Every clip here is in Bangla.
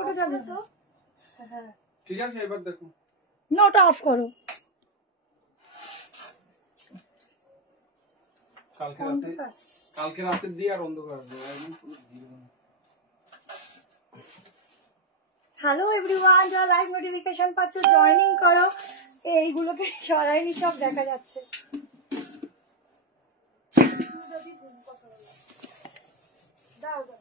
ওটা যাবে তো। হ্যাঁ ঠিক আছে, এবার দেখো না, ওটা অফ করো। কালকে রাতে দিয়ে আর অন্ধকার হ্যালো এভরিওয়ান, যারা লাইভ নোটিফিকেশন পাচ্ছ জয়েনিং করো। এইগুলোকে সরাইনি, সব দেখা যাচ্ছে। দাও দাও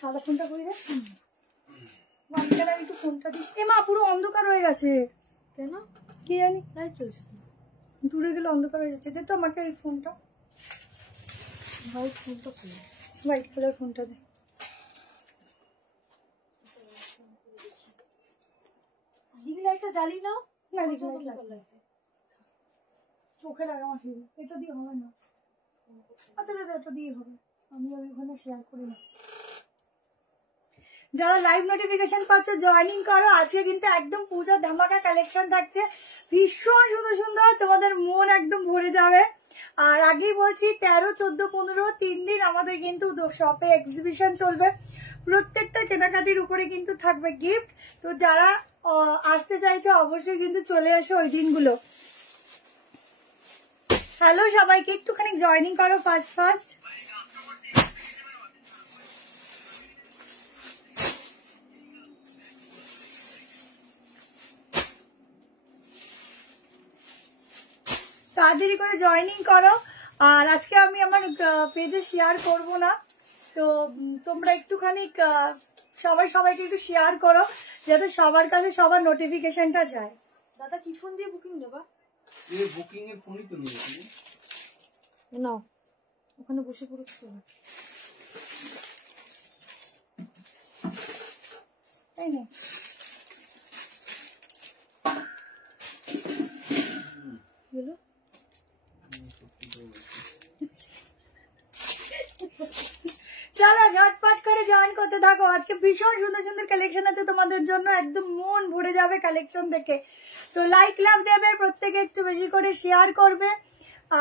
সাদা ফোনটা করে দেখ। একটু ফোনটা দিস। এ মা, পুরো অন্ধকার হয়ে গেছে কেন কি জানি, লাইট চলছে দূরে গেলে অন্ধকার হয়ে যাচ্ছে। দে তো আমাকে এই ফোনটা, হোয়াইট ফোনটা, হোয়াইট কালার ফোনটা দে। রিং লাইটটা জ্বালি নাও না, রিং লাইট লাগছে চোখে লাগা। আমার এটা দিয়ে হবে না। আচ্ছা দাদা, এটা দিয়ে হবে। আমি ওখানে শেয়ার করি না। যারা লাইভ নোটিফিকেশন পাচ্ছে জয়েনিং করো। আজকে কিন্তু একদম পূজার ধামাকা কালেকশন থাকছে, ভীষণ সুন্দর সুন্দর, তোমাদের মন একদম ভরে যাবে। আর আগেই বলছি 13, 14, 15 3 দিন আমাদের কিন্তু শপে এক্সিবিশন চলবে। প্রত্যেকটা কেনাকাটির উপরে কিন্তু থাকবে গিফট। তো যারা আসতে চাইছে অবশ্যই কিন্তু চলে এসো ওই দিনগুলো। হ্যালো সবাইকে, একটুখানি জয়েনিং করো ফার্স্ট। তাড়াতাড়ি করে জয়েনিং করো। আর আজকে আমি আমার পেজে শেয়ার করব না, তো তোমরা একটুখানি সবাইকে একটু শেয়ার করো, যাতে সবার কাছে সবার নোটিফিকেশনটা যায়। দাদা কি ফোন দিয়ে বুকিং দেবা? এই বুকিং এর ফোনই তো নিয়েছি না, ওখানে বসে পড়ছি। এই নে বলো। চলো ঝটপট করে জয়েন করতে থাকো। আজকে ভীষণ সুন্দর সুন্দর কালেকশন আছে তোমাদের জন্য, একদম মন ভরে যাবে কালেকশন দেখে। তো লাইক লাভ দেবে প্রত্যেকে, একটু বেশি করে শেয়ার করবে,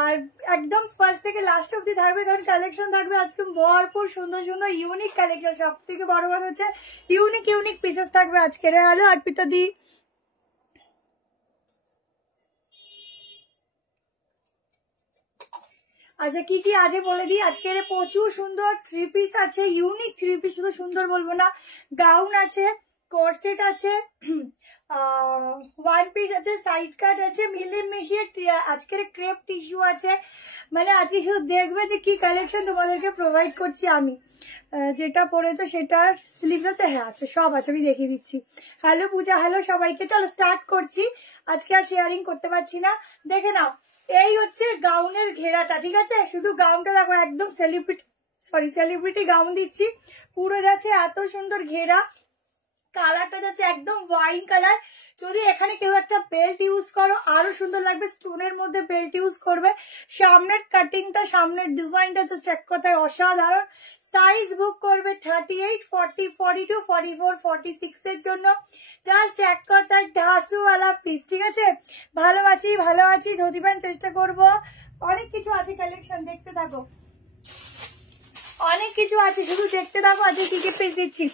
আর একদম ফার্স্ট থেকে লাস্ট অব্দি থাকবে, কারণ কালেকশন থাকবে আজকে ভরপুর সুন্দর সুন্দর ইউনিক কালেকশন। সব থেকে বড় কথা হচ্ছে ইউনিক পিসেস থাকবে আজকের। হ্যালো অর্পিতা দি, আচ্ছা কি কি আছে বলে দিই। আজকের প্রচুর সুন্দর 3 পিস আছে, ইউনিক 3 পিস, শুধু সুন্দর বলবো না, গাউন আছে, কোর্সেট আছে, 1 পিস আছে, সাইড কাট আছে, মিলে মিশিয়ে আজকের ক্রেপ টিস্যু আছে। মানে আজকে শুধু দেখবে যে কি কালেকশন তোমাদেরকে প্রোভাইড করছি আমি। যেটা পরেছো সেটার স্লিভস আছে, হ্যাঁ আছে, সব আছে, আমি দেখিয়ে দিচ্ছি। হ্যালো পূজা, হ্যালো সবাইকে। চলো স্টার্ট করছি, আজকে আর শেয়ারিং করতে পারছি না, দেখে নাও। এই হচ্ছে গাউনের ঘেরাটা, ঠিক আছে? শুধু গাউনটা দেখো, একদম সেলিব্রিটি গাউন দিচ্ছি, পুরো যাচ্ছে এত সুন্দর ঘেরা। কালারটা যাচ্ছে একদম ওয়াইন কালার। যদি এখানে কেউ একটা বেল্ট ইউজ করো আরো সুন্দর লাগবে, স্টোনের মধ্যে বেল্ট ইউজ করবে। সামনের কাটিংটা, সামনের ডিজাইনটা জাস্ট এক কথায় অসাধারণ। সাইজ বুক করবে 38, 40, 42, 44, 46 এর জন্য। জাস্ট এক কথায় ধাসুওয়ালা পিস, ঠিক আছে? ভালো আছি, ধুতি প্যান্ট চেষ্টা করবো। অনেক কিছু আছে কালেকশন, দেখতে থাকো, অনেক কিছু আছে, শুধু দেখতে থাকো। আজকে কি কি পিস দিচ্ছি,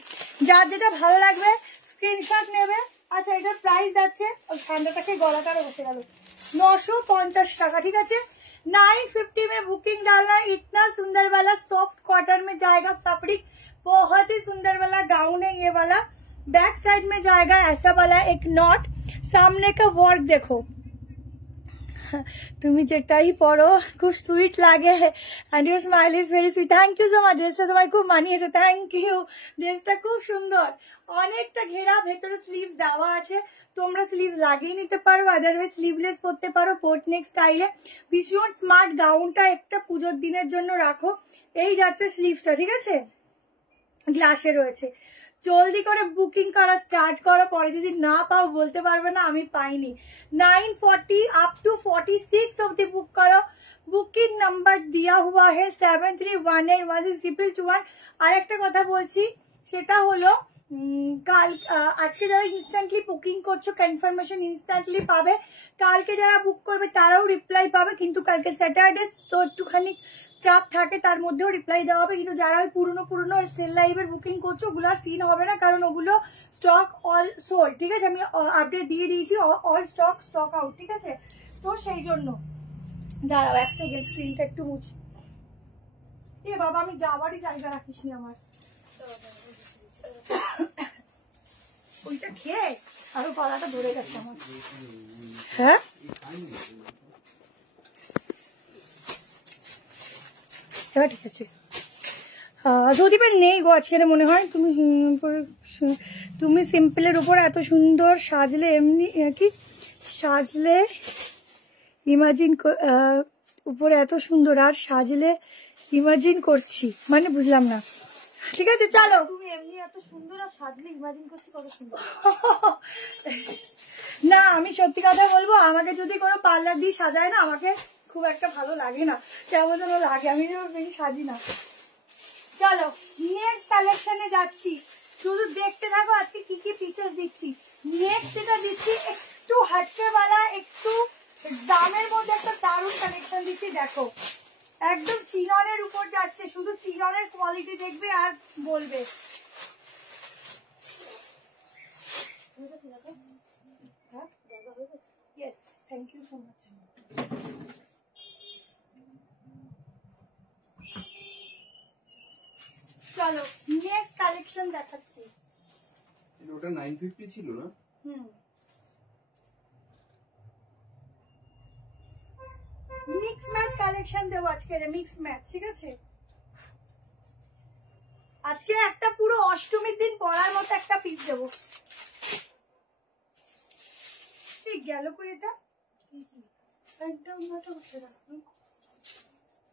যার যেটা ভালো লাগবে স্ক্রিনশট নেবে। আচ্ছা এটার প্রাইস যাচ্ছে, ওই ঠান্ডাটাকে গলাটারও বসে গেল, 950 টাকা, ঠিক আছে? 950 में बुकिंग डालना। इतना सुंदर वाला सॉफ्ट कॉटन में जाएगा फैब्रिक, बहुत ही सुंदर वाला गाउन है ये वाला। बैक साइड में जाएगा ऐसा वाला एक नॉट, सामने का वर्क देखो। তুমি যেটাই পরো খুব সুইট লাগে, and your smile is very sweet. Thank you so much, ড্রেসটা তোমার খুব মানিয়েছে, থ্যাংক ইউ। ড্রেসটা খুব সুন্দর, অনেকটা ঘেরা, ভেতরে স্লিভস দেওয়া আছে, তোমরা স্লিভস লাগিয়ে নিতে পারো, আদারওয়াইজ স্লিভলেস পরতে পারো পোর্ট নেক স্টাইলে। ভীষণ স্মার্ট গাউনটা একটা পুজোর দিনের জন্য রাখো। এই যাচ্ছে স্লিভসটা, ঠিক আছে? গ্লাসে রয়েছে। জলদি করে বুকিং করা স্টার্ট করো, পরে যদি না পাও বলতে পারবে না আমি পাইনি। 940 अप टू 46 অবধি বুক করো। বুকিং নাম্বার দিয়া হুয়া হে 73181621। আর একটা কথা বলছি, সেটা হলো কাল আজকে যারা ইনস্ট্যান্টলি বুকিং করছো কনফার্মেশন ইনস্ট্যান্টলি পাবে, কালকে যারা বুক করবে তারাও রিপ্লাই পাবে, কিন্তু কালকে স্যাটারডে তো একটুখানি চাপ থাকে, তার মধ্যেও রিপ্লাই দেওয়া হবে। কিন্তু যারা ওই পুরনো সেল লাইভের বুকিং করছো ওগুলো আর সিন হবে না, কারণ ওগুলো স্টক অল সোল্ড, ঠিক আছে? আমি আপডেট দিয়ে দিয়েছি, অল স্টক আউট, ঠিক আছে? তো সেই জন্য দাঁড়াও এক সেকেন্ড, স্ক্রিনটা একটু মুছি। এ বাবা, আমি যাওয়ারই জায়গা রাখিস নি আমার, ওইটা খেয়ে আরো গলাটা ধরে গেছে আমার। হ্যাঁ এবার ঠিক আছে। যদিবার নেই গো আজকের মনে হয়। তুমি সিম্পলের উপর এত সুন্দর সাজলে, এমনি কি সাজলে ইমাজিন উপরে এত সুন্দর আর সাজলে ইমাজিন করছি, মানে বুঝলাম না। ঠিক আছে চলো। তুমি এমনি এত সুন্দর আর সাজলে ইমাজিন করছি কত সুন্দর। না আমি সত্যি কথা বলবো, আমাকে যদি কোনো পার্লার দিয়ে সাজায় না আমাকে খুব একটা ভালো লাগে না, কেমন যেন লাগে, আমি বেশি সাজি না। চলো নেক্সট কালেকশনে যাচ্ছি, শুধু দেখতে থাকো আজকে কি কি পিসেস দিচ্ছি। নেক্সট যেটা দিচ্ছি একটু হাটকেওয়ালা, একটু দামের মধ্যে একটা দারুণ কালেকশন দিচ্ছি। দেখো একদম চিননের উপর যাচ্ছে, শুধু চিননের কোয়ালিটি দেখবে আর বলবে। Yes, thank you so much. চলো নেক্সট কালেকশন দেখাচ্ছি। ওটা 950 ছিল না? মিক্স ম্যাচ কালেকশন দেবো আজকে, মিক্স ম্যাচ, ঠিক আছে? আজকে একটা পুরো অষ্টমীর দিন পরার মতো একটা পিস দেবো। ঠিক গেল কই এটা?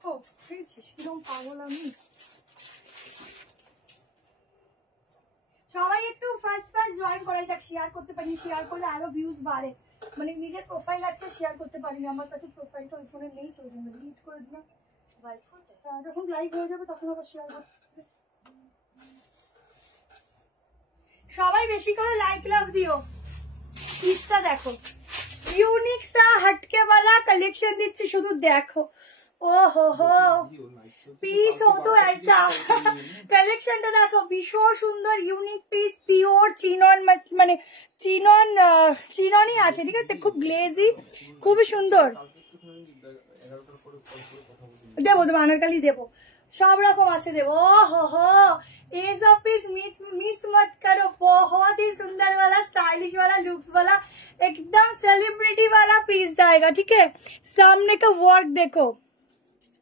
ও পেয়েছিস, কিরকম পাগল আমি। সবাই একটু ফার্স্ট জয়েন করাই থাক, শেয়ার করতে পারি, শেয়ার করলে আরো ভিউজ বাড়ে। মানে নিজের প্রোফাইল আজকে শেয়ার করতে পারিনি, আমার কাছে প্রোফাইলটা ওই ফোনে নেই, তো ওই জন্য ডিলিট করে দিলাম। যখন লাইভ হয়ে যাবে তখন আবার শেয়ার করতে। সবাই বেশি করে লাইক লাভ দিও। পিসটা দেখো, ইউনিক সা হটকেওয়ালা কালেকশন দিচ্ছি, শুধু দেখো। ও হো পিস हो तो ऐसा কালেকশনটা দেখো, ভীষণ সুন্দর ইউনিক পিস, পিওর চিনন, মানে চিননই আছে, ঠিক আছে? খুব গ্লেজি, খুবই সুন্দর। দেবো দেবো আনারকালি দেবো, সব রকম আছে দেবো। ও হো ये सब पीस मिस मत करो, बहुत ही सुंदर वाला, स्टाइलिश वाला, लुक्स वाला, एकदम सेलिब्रिटी वाला पीस जाएगा, ठीक है? सामने का वर्क देखो,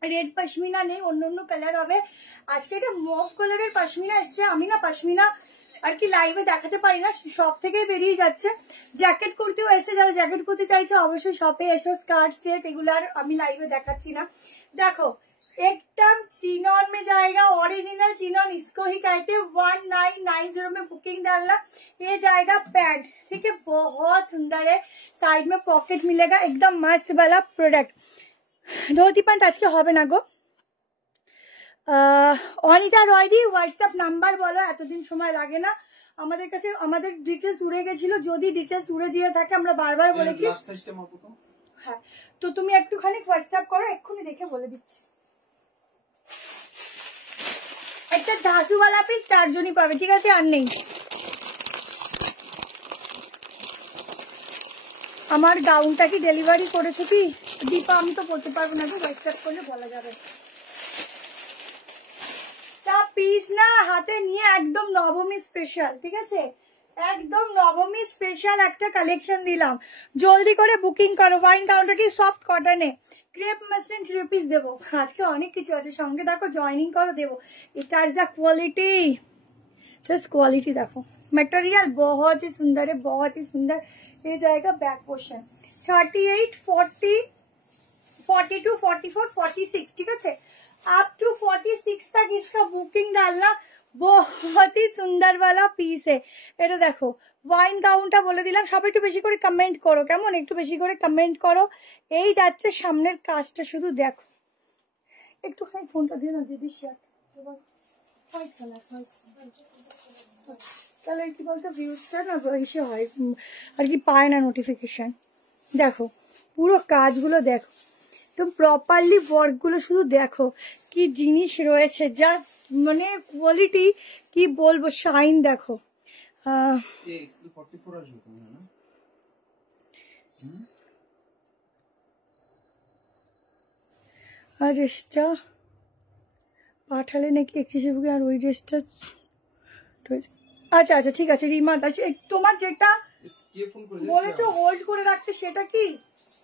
রেড পশমিনা নেই, অন্য অন্য কালার হবে। আজকে একটা মভ কালারের পশমিনা এসছে, আমি না পশমিনা আর কি লাইভে দেখাতে পারি না, সব থেকে বেরিয়ে যাচ্ছে। জ্যাকেট কুর্তিও এসছে, যারা জ্যাকেট কুর্তি চাইছো অবশ্যই শপে এসো। স্কার্ট সেট এগুলার আমি লাইভে দেখাচ্ছি না। দেখো एकदम चिनॉन में जाएगा, ओरिजिनल चिनॉन, इसको ही कहते हैं। 1990 में बुकिंग डालना, ये जाएगा पैंट, ठीक है? बहुत सुंदर है, साइड में पॉकेट मिलेगा, एकदम मस्त वाला प्रोडक्ट। ধোতি প্যান্ট আজকে হবে না গো। অনিতা রয়দি হোয়াটসঅ্যাপ নাম্বার বলো, এতদিন সময় লাগে না আমাদের কাছে, আমাদের ডিটেলস উড়ে গেছিল। যদি ডিটেলস উড়ে যেয়ে থাকে আমরা বারবার বলেছি। হ্যাঁ তো তুমি একটুখানি হোয়াটসঅ্যাপ করো, এক্ষুনি দেখে বলে দিচ্ছি। একটা ধাসুওয়ালা পিস 4 জনই পাবে, ঠিক আছে? আর নেই। আমার গাউনটা কি ডেলিভারি করেছো কি দীপা? আমি তো বলতে পারবো না, হোয়াটসঅ্যাপ করলে বলা যাবে। তা পিস না হাতে নিয়ে একদম নবমী স্পেশাল, ঠিক আছে? একদম নবমী স্পেশাল একটা কালেকশন দিলাম, জলদি করে বুকিং করো। ওয়াইন কাউন্টার কি সফট কটনে ক্রেপ মসলিন 3 পিস দেবো। আজকে অনেক কিছু আছে, সঙ্গে দেখো জয়েনিং করো দেবো। এটার যা কোয়ালিটি, জাস্ট কোয়ালিটি देखो, मटेरियल बहुत ही सुंदर है, बहुत ही सुंदर। ये जाएगा बैक पोर्शन 38, 40, 42, 44, 46, ठीक है? अप टू 46 तक इसका बुकिंग डालना। बहुत ही सुंदर वाला पीस है। এটা দেখো ওয়াইন গাউনটা বলে দিলাম। সবাই একটু বেশি করে কমেন্ট করো, কেমন? একটু বেশি করে কমেন্ট করো। এই যাচ্ছে সামনের কাজটা, শুধু দেখো। একটুখানি ফোনটা দিয়ে না দিদি, শেয়ার হোয়াইট কালার, তাহলে কি বলতো ভিউজটা না ইসে হয় আর কি পায় না নোটিফিকেশন। দেখো পুরো কাজগুলো দেখো, একদম প্রপারলি ওয়ার্কগুলো শুধু দেখো কি জিনিস রয়েছে, যা মানে কোয়ালিটি কি বলবো, শাইন দেখো। এক্সেল 44 আসবে তো না? আর ড্রেসটা পাঠালে নাকি 31 বুকে, আর ওই ড্রেসটা আচ্ছা আচ্ছা ঠিক আছে রিমা দাস, তোমার যেটা কে ফোন করেছে বলেছো হোল্ড করে রাখতে সেটা কি?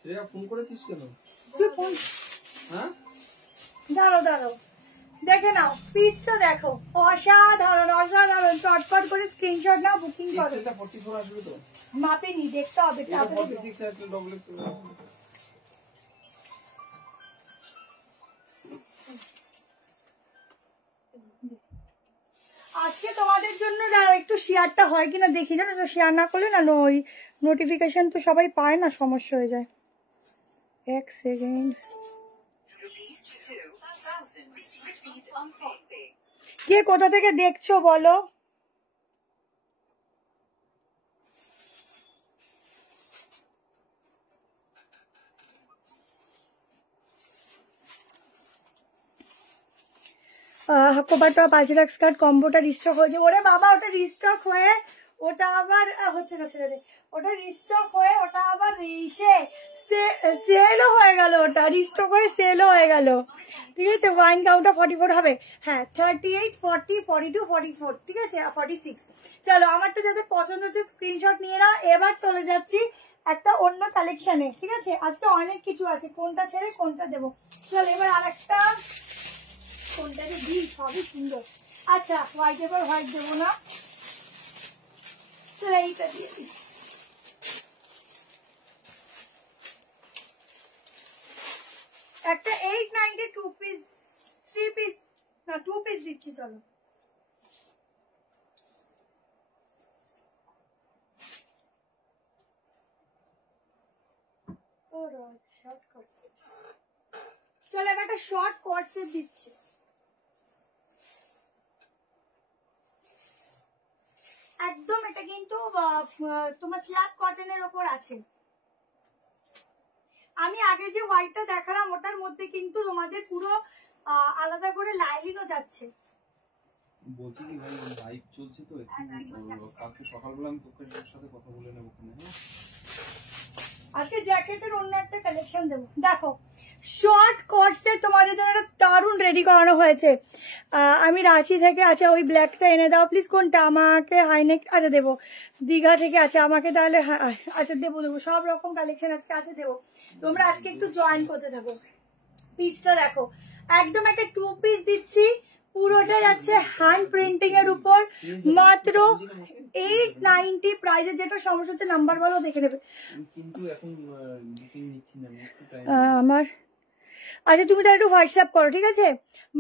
শ্রেয়া ফোন করেছিস কেন? তুই ফোন হ্যাঁ দাঁড়াও দাঁড়াও, দেখে নাও পিসটা দেখো, অসাধারণ অসাধারণ। চটপট করে স্ক্রিনশট নাও, বুকিং করো। এক্সেলটা 44 আসবে তো? মাপেনি, দেখতে হবে। এটা 46 আসলে ডবল এক্সেল আসবে। আজকে তোমাদের জন্য দাঁড়াও একটু শেয়ারটা হয় কিনা দেখি, জানো তো শেয়ার না করলে না ওই নোটিফিকেশন তো সবাই পায় না, সমস্যা হয়ে যায়। এক সেকেন্ড, কে কোথা থেকে দেখছো বলো? হাকোবাটা বাজরাক স্কার্ট কম্বোটা রিস্টক হয়েছে। ওরে বাবা, ওটা রিস্টক হয়ে ওটা আবার হচ্ছে না, ছেড়ে দে। ওটা রিস্টক হয়ে ওটা আবার সেলও হয়ে গেল, ওটা রিস্টক হয়ে সেলও হয়ে গেল। ঠিক আছে, ওয়াইন কাউন্টটা 44 হবে। হ্যাঁ 38, 40, 42, 44, ঠিক আছে 46। চলো আমারটা যাতে পছন্দ হচ্ছে স্ক্রিনশট নিয়ে নাও। এবার চলে যাচ্ছি একটা অন্য কালেকশনে। ঠিক আছে, আজকে অনেক কিছু আছে, কোনটা ছেড়ে কোনটা দেবো। চলো এবার আর একটা, কোনটাকে দিই, সবই সুন্দর। আচ্ছা হোয়াইট, এবার হোয়াইট দেবো না, চলো এইটা দিয়ে দিই। একটা 890 2 পিস 3 পিস না 2 পিস দিচ্ছি। চলো শর্ট কট সেট, চলো এবার একটা শর্ট কট সেট দিচ্ছি। একদম এটা কিন্তু তোমার স্ল্যাব কটনের ওপর আছে। আমি আগে যে হোয়াইটটা দেখালাম ওটার মধ্যে কিন্তু তোমাদের পুরো আলাদা করে লাইলিনও যাচ্ছে। বলছি কি ভাই, লাইভ চলছে তো, একটু কালকে সকালবেলা আমি তোর সাথে কথা বলে নেবো। হ্যাঁ আজকে জ্যাকেটের অন্য একটা কালেকশন দেবো। দেখো শর্ট কটসে তোমাদের জন্য একটা দারুণ রেডি করানো হয়েছে। আমি রাঁচি থেকে, আচ্ছা ওই ব্ল্যাকটা এনে দাও প্লিজ। কোনটা? আমাকে হাইনেক, আচ্ছা দেবো। দীঘা থেকে, আচ্ছা আমাকে তাহলে আচ্ছা দেবো দেবো, সব রকম কালেকশন আজকে আছে, দেবো। তোমরা আজকে একটু জয়েন করতে থাকো। পিসটা দেখো, একদম একটা 2 পিস দিচ্ছি, পুরোটা যাচ্ছে হ্যান্ড প্রিন্টিং এর উপর, মাত্র 890 প্রাইসে। যেটা সমস্যা হচ্ছে নাম্বার বলো, দেখে নেবে। কিন্তু এখন বুকিং নিচ্ছি না, একটু টাইম আমার আচ্ছা তুমি তাহলে একটু হোয়াটসঅ্যাপ করো, ঠিক আছে?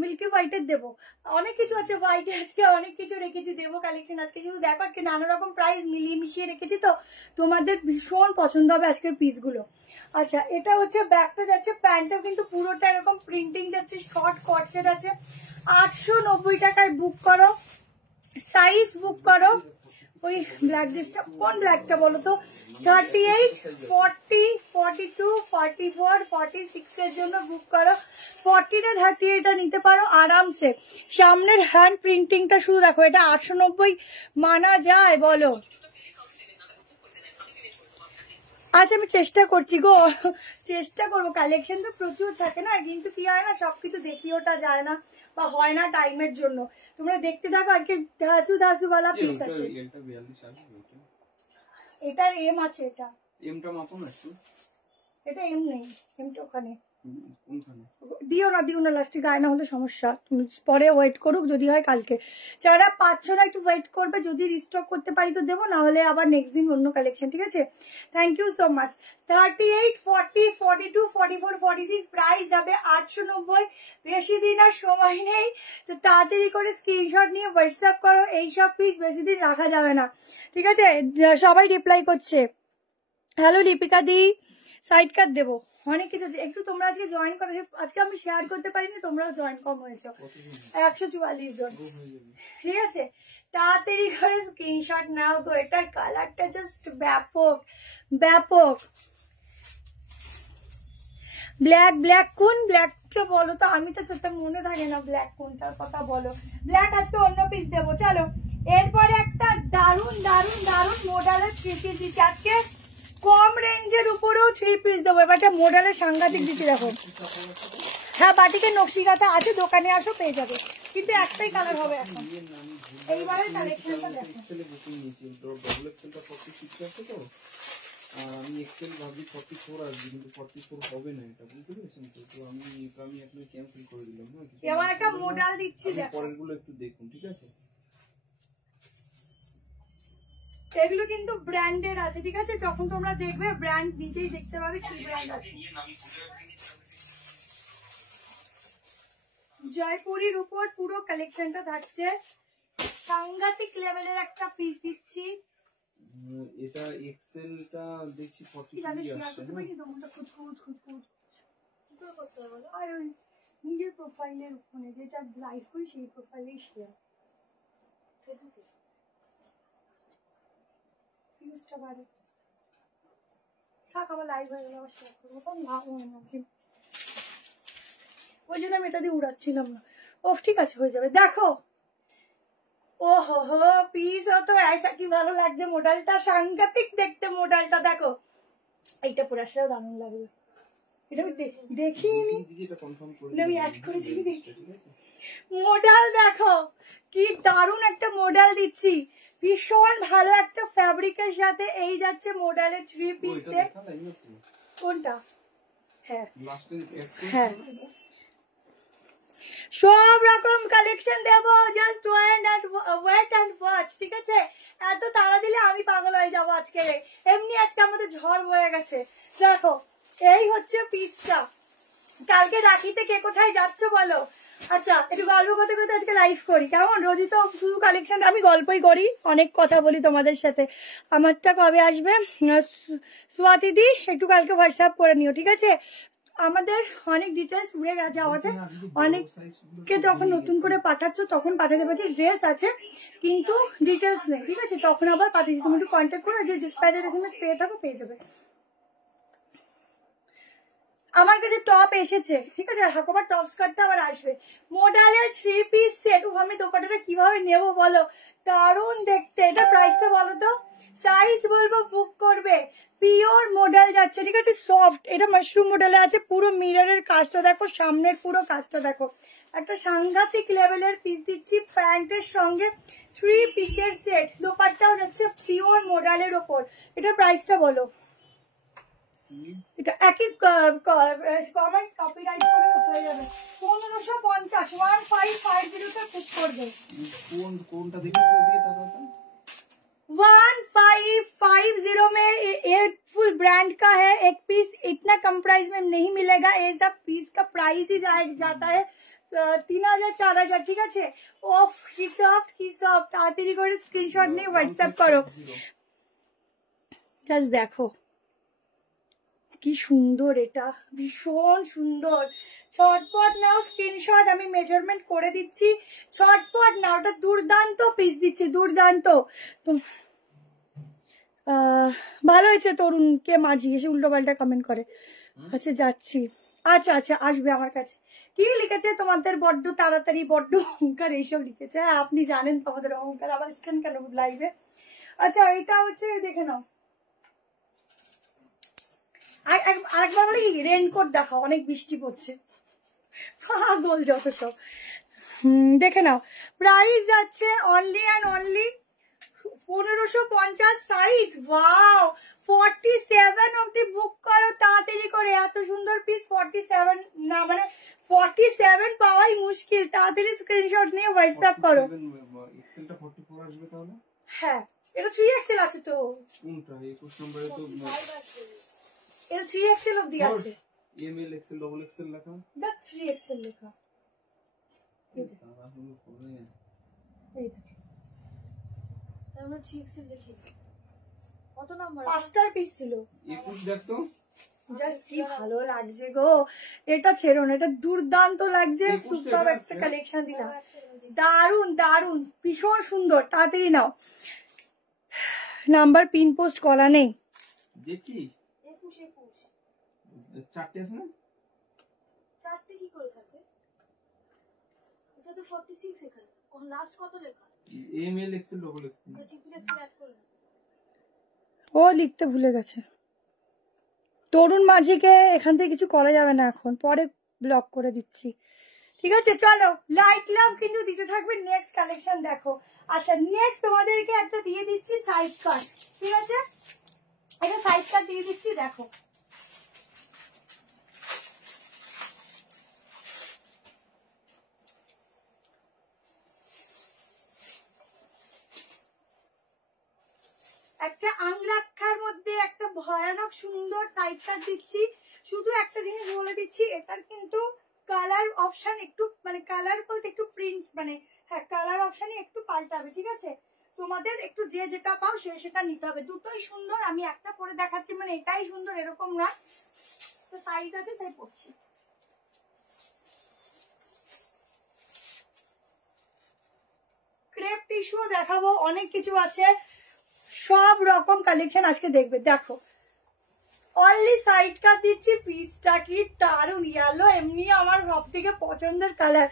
মিল্কি হোয়াইটের দেবো, অনেক কিছু আছে হোয়াইটে, আজকে অনেক কিছু রেখেছি, দেবো কালেকশন আজকে। শুধু দেখো আজকে নানা রকম প্রাইস মিলিয়ে মিশিয়ে রেখেছি, তো তোমাদের ভীষণ পছন্দ হবে আজকের পিসগুলো। আচ্ছা এটা হচ্ছে ব্যাগটা যাচ্ছে, প্যান্টটা কিন্তু পুরোটা এরকম প্রিন্টিং যাচ্ছে, শর্ট কট সেট আছে। 890 টাকায় বুক করো, সাইজ বুক করো। ওই ব্ল্যাক ড্রেসটা, কোন ব্ল্যাকটা বলো তো? 38, 40, 42, 44, 46 এর জন্য বুক করো। 40টা 38টা নিতে পারো আরামসে। সামনের হ্যান্ড প্রিন্টিংটা শুধু দেখো, এটা 890 মানা যায় বলো? আচ্ছা আমি চেষ্টা করছি গো, চেষ্টা করবো। কালেকশন তো প্রচুর থাকে না, কিন্তু কি হয় না, সবকিছু দেখিয়ে ওটা যায় না বা হয় না টাইমের জন্য। তোমরা দেখতে থাকো, আজকে ধাসু ধাসু वाला পিস আছে। এটা 42 আসবে। এটার এম আছে, এটা এমটা মাপো না একটু। এটা এম নেই, এমটা ওখানে। কোনখানে? দিও না লাস্টে, গায়ে না হলে সমস্যা। তুমি পরে ওয়েট করুক, যদি হয় কালকে। যারা পাচ্ছ না একটু ওয়েট করবে, যদি রিস্টক করতে পারি তো দেবো, না হলে আবার নেক্সট দিন অন্য কালেকশন, ঠিক আছে? Thank you so much. 38, 40, 42, 44, 46 price যাবে 890। বেশি দিন আর সময় নেই, তো তাড়াতাড়ি করে স্ক্রিনশট নিয়ে হোয়াটসঅ্যাপ করো। এইসব পিস বেশি দিন রাখা যাবে না, ঠিক আছে? সবাই রিপ্লাই করছে। হ্যালো লিপিকা দি, সাইড কাট দেবো, অনেক কিছু আছে। একটু তোমরা আজকে জয়েন করো, আজকে আমি শেয়ার করতে পারিনি, তোমরাও জয়েন কম হয়েছো, 144 জন, ঠিক আছে? তাড়াতাড়ি করে স্ক্রিনশট নাও গো, এটার কালারটা জাস্ট ব্যাপক ব্যাপক। ব্ল্যাক ব্ল্যাক কোন ব্ল্যাকটা বলো তো, আমি তো সেটা মনে থাকে না ব্ল্যাক কোনটার কথা বলো। ব্ল্যাক আজকে অন্য পিস দেবো। চলো এরপরে একটা দারুন দারুন দারুন মডেলের 3 পিস দিচ্ছি আজকে, কম রেঞ্জের উপরেও 3 পিস দেবো। এবারটা মডেলের সাংঘাতিক দিচ্ছি দেখো। হ্যাঁ বাটিকের নকশিকাতা আছে, দোকানে আসো পেয়ে যাবে, কিন্তু একটাই কালার হবে এখন। এইবারে কালেকশনটা দেখো। আর আমি এক্সেল ভাবি 44 আসবে, কিন্তু 44 হবে না, এটা বুঝতে পেরেছেন তো? তো আমি এখন ক্যান্সেল করে দিলাম। না এবার একটা মডেল দিচ্ছি দেখো, পরের গুলো একটু দেখুন, ঠিক আছে? এগুলো কিন্তু ব্র্যান্ডের আছে, ঠিক আছে? যখন তোমরা দেখবে ব্র্যান্ড নিজেই দেখতে পাবে কি ব্র্যান্ড আছে। জয়পুরীর উপর পুরো কালেকশনটা থাকছে, সাংঘাতিক লেভেলের একটা পিস দিচ্ছি। এটা এক্সেলটা দেখছি 43 আসছে। আর ওই নিজের প্রোফাইলের ওখানে যেটা লাইভ করি সেই প্রোফাইলেই শেয়ার, ফেসবুকে ভিউজটা বাড়ে। থাক আমার লাইভ হয়ে গেলে আবার শেয়ার করবো, কারণ লাভ হয় না, ওই জন্য আমি এটা দিয়ে উড়াচ্ছিলাম না। ও ঠিক আছে হয়ে যাবে। দেখো ও হো হো পিস ও তো ऐसा কি ভালো লাগছে, মডেলটা সাংঘাতিক দেখতে। মডেলটা দেখো, এইটা পুরো আসলে দারুণ লাগবে। এটা আমি দেখিনি, আমি অ্যাড করে দিই। মডেল দেখো কি দারুণ একটা মডেল দিচ্ছি, ভীষণ ভালো একটা ফ্যাব্রিকের সাথে। এই যাচ্ছে মডেলের 3 পিস সেট। কোনটা? হ্যাঁ হ্যাঁ সব রকম কালেকশন দেবো, জাস্ট ওয়েট এন্ড ওয়াচ, ঠিক আছে? এত তাড়া দিলে আমি পাগল হয়ে যাবো আজকে। এমনি আজকে আমাদের ঝড় বয়ে গেছে। দেখো এই হচ্ছে পিসটা। কালকে রাখিতে কে কোথায় যাচ্ছ বলো? আচ্ছা একটু গল্প করতে করতে আজকে লাইভ করি, কেমন? রোজই তো শুধু কালেকশন, আমি গল্পই করি, অনেক কথা বলি তোমাদের সাথে। আমারটা কবে আসবে সুয়াতিদি একটু কালকে হোয়াটসঅ্যাপ করে নিও, ঠিক আছে? আমাদের অনেক ডিটেলস উড়ে যাওয়াতে অনেককে যখন নতুন করে পাঠাচ্ছ তখন পাঠাতে পারছি, ড্রেস আছে কিন্তু ডিটেলস নেই, ঠিক আছে? তখন আবার পাঠিয়েছি, তুমি একটু কন্ট্যাক্ট করো, যে ডিসপ্যাচের এসএমএস পেয়ে থাকো পেয়ে যাবে। আমার কাছে টপ এসেছে, ঠিক আছে? আর হাকোবার টপ স্কার্টটা আবার আসবে। মডেলের 3 পিস সেট। আমি দোপাটাটা কিভাবে নেবো বলো, দারুণ দেখতে। এটা প্রাইসটা বলো তো, সাইজ বলবো বুক করবে। পিওর মডেল যাচ্ছে, ঠিক আছে? সফট, এটা মাশরুম মডেলে আছে। পুরো মিররের কাজটা দেখো, সামনের পুরো কাজটা দেখো, একটা সাংঘাতিক লেভেলের পিস দিচ্ছি প্যান্টের সঙ্গে। 3 পিসের সেট, দোপাট্টাও যাচ্ছে পিওর মডেলের ওপর। এটা প্রাইসটা বলো। এটা একই কমেন্ট কপিরাইট করে হয়ে যাবে। 1550 1550 তে কুক করবে। কোনটা দেখি তো দিয়ে তাকাও তো। 1550 में ये फुल ब्रांड का है। एक पीस इतना कम प्राइस में नहीं मिलेगा, ये सब पीस का प्राइस ही जाता है 3000 4000, ঠিক আছে? ওফ কি সফট। তাড়াতাড়ি করে স্ক্রিনশট নিয়ে হোয়াটসঅ্যাপ করো। জাস্ট দেখো কি সুন্দর, এটা ভীষণ সুন্দর। ছটপট নাও স্ক্রিনশট, আমি মেজারমেন্ট করে দিচ্ছি, ছটপট নাও। ওটা দুর্দান্ত পিস দিচ্ছি, দুর্দান্ত। তো ভালো হয়েছে তরুণকে মাঝি এসে উল্টো পাল্টা কমেন্ট করে। আচ্ছা যাচ্ছি, আচ্ছা আচ্ছা আসবে আমার কাছে। কি লিখেছে তোমাদের বড্ড তাড়াতাড়ি, বড্ড অহংকার, এইসব লিখেছে। হ্যাঁ আপনি জানেন তোমাদের অহংকার, আবার স্ক্যান কেন লাইভে? আচ্ছা এটা হচ্ছে দেখে নাও। আরেকবার বলে কি, রেনকোট দেখাও, অনেক বৃষ্টি পড়ছে। পাগল যত সব। দেখে নাও, প্রাইস যাচ্ছে only and only 1550। Size wow 47 অবধি বুক করো তাড়াতাড়ি করে। এত সুন্দর পিস 47 না, মানে 47 পাওয়াই মুশকিল। তাড়াতাড়ি স্ক্রিনশট নিয়ে হোয়াটসঅ্যাপ করো। এক্সেলটা 44 আসবে তাহলে? হ্যাঁ এটা 3XL আছে তো। কোনটা? 21 নম্বরে তো এটা 3XL অবধি আছে। এমএল এক্সেল ডবল এক্সেল লেখা, দেখ 3XL লেখা। তারা হলো করে এই দেখ, আমরা 3XL লিখি। কত নাম্বার? 5টার পিস ছিল। 21 দেখ তো। জাস্ট কি ভালো লাগছে গো, এটা ছেড়ো না, এটা দুর্দান্ত লাগছে, সুপার একটা কালেকশন দিলাম, দারুন দারুন, ভীষণ সুন্দর, তাড়াতাড়ি নাও, নাম্বার পিন পোস্ট করা নেই। দেখি 21 চারটে আছে না? চারটে কি করে থাকে? এটা তো 46 এখানে। লাস্ট কত লেখা? M L XL double XL. তো ট্রিপল এক্সেল অ্যাড করে না। ও লিখতে ভুলে গেছে। তরুণ মাঝিকে এখান থেকে কিছু করা যাবে না, এখন পরে ব্লক করে দিচ্ছি, ঠিক আছে? চলো লাইক লাভ কিন্তু দিতে থাকবে। নেক্সট কালেকশন দেখো। আচ্ছা নেক্সট তোমাদেরকে একটা দিয়ে দিচ্ছি সাইড কাট, ঠিক আছে? এটা সাইড কাট দিয়ে দিচ্ছি, দেখো একটা আংরাক্ষার মধ্যে একটা ভয়ানক সুন্দর সাইড কাট দিচ্ছি। শুধু একটা জিনিস বলে দিচ্ছি, এটার কিন্তু কালার অপশন একটু মানে কালার বলতে একটু প্রিন্ট মানে হ্যাঁ কালার অপশনে একটু পাল্টাবে, ঠিক আছে? তোমাদের একটু যে যেটা পাও সেটা নিতে হবে। দুটোই সুন্দর, আমি একটা পরে দেখাচ্ছি, মানে এটাই সুন্দর এরকম না, তো সাইজ আছে তাই পড়ছি। ক্রেপ টিস্যু দেখাবো, অনেক কিছু আছে, সব রকম কালেকশন আজকে দেখবে। দেখো অনলি সাইড কাট দিচ্ছি, পিসটা কি দারুন ইয়েলো, এমনি আমার সব থেকে পছন্দের কালার,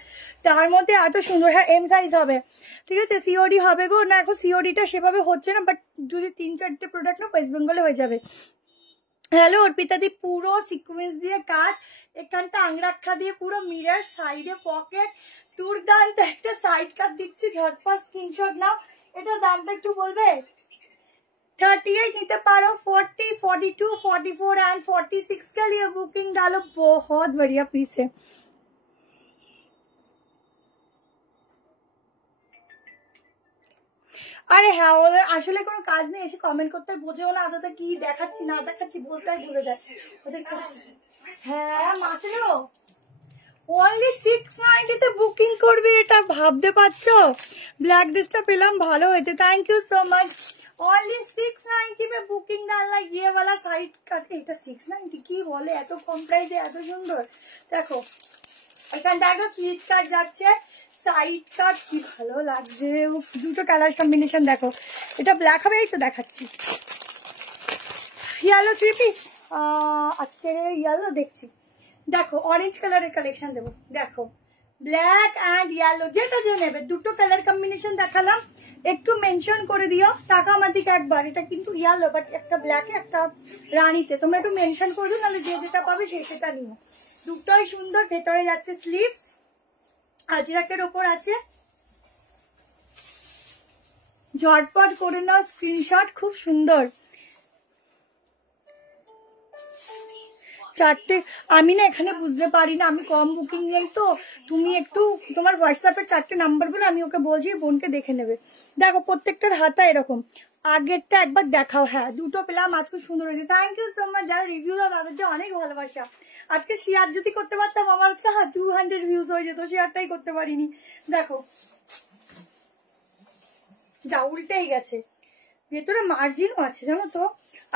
তার মধ্যে এত সুন্দর। হ্যাঁ এম সাইজ হবে, ঠিক আছে? সিওডি হবে গো, না এখন সিওডিটা সেভাবে হচ্ছে না, বাট যদি 3-4টে প্রোডাক্ট না ওয়েস্ট বেঙ্গলে হয়ে যাবে। হ্যালো অর্পিতাদি, পুরো সিকোয়েন্স দিয়ে কাজ, এখানটা আংরাক্ষা দিয়ে পুরো মিরর, সাইডে পকেট, দুর্দান্ত একটা সাইড কাট দিচ্ছি, ঝটপট স্ক্রিনশট নাও। এটা দামটা একটু বলবে? 38 নিতে पारो, 40, 42, 44 एंड 46 के लिए बुकिंग डालो, बहुत बढ़िया पीस है। আরে হ্যাঁ ওদের আসলে কোনো কাজ নেই, এসে কমেন্ট করতে বোঝেও না আদতে কি দেখাচ্ছি না দেখাচ্ছি, বলতে ভুলে যাচ্ছে ওদের। হ্যাঁ মাত্র অনলি 690 তে বুকিং করবে, এটা ভাবতে পারছো? ব্ল্যাক ড্রেসটা পেলাম, ভালো হয়েছে, thank you so much. Only 690 में बुकिंग डालना, ये वाला साइड कट। এটা 690 কি বলে, এত কম প্রাইসে এত সুন্দর। দেখো এখানটা একটা স্লিট কাট যাচ্ছে, সাইড কাট কি ভালো লাগছে, দুটো কালার কম্বিনেশন দেখো। এটা ব্ল্যাক হবে, একটু দেখাচ্ছি। ইয়েলো 3 পিস, আজকে ইয়েলো দেখছি। দেখো অরেঞ্জ কালারের কালেকশন দেবো, দেখো ব্ল্যাক অ্যান্ড ইয়েলো, যেটা যে নেবে দুটো কালার কম্বিনেশন দেখালাম, একটু মেনশন করে দিও টাকা আমার দিকে একবার। এটা কিন্তু ইয়েলো বাট একটা ব্ল্যাকে একটা রানীতে, তোমরা একটু মেনশন করে দিও, নাহলে যে যেটা পাবে সেটা নিও। দুটোই সুন্দর, ভেতরে যাচ্ছে স্লিভস, আজরাকের ওপর আছে, ঝটপট করে নাও স্ক্রিনশট, খুব সুন্দর। চারটে আমি না এখানে বুঝতে পারি না, আমি কম বুকিং নেই তো, তুমি একটু তোমার হোয়াটসঅ্যাপের 4টে নাম্বার বলে আমি ওকে বলছি, বোনকে দেখে নেবে। দেখো প্রত্যেকটার হাতা এরকম, আগেরটা একবার দেখাও। হ্যাঁ দুটো পেলাম, আজকে সুন্দর হয়েছে, থ্যাংক ইউ সো মাচ। যারা রিভিউ দাও তাদের যে অনেক ভালোবাসা। আজকে শেয়ার যদি করতে পারতাম, আমার আজকে 200 ভিউজ হয়ে যেত, শেয়ারটাই করতে পারিনি। দেখো যা উল্টেই গেছে, ভেতরে মার্জিনও আছে জানো তো।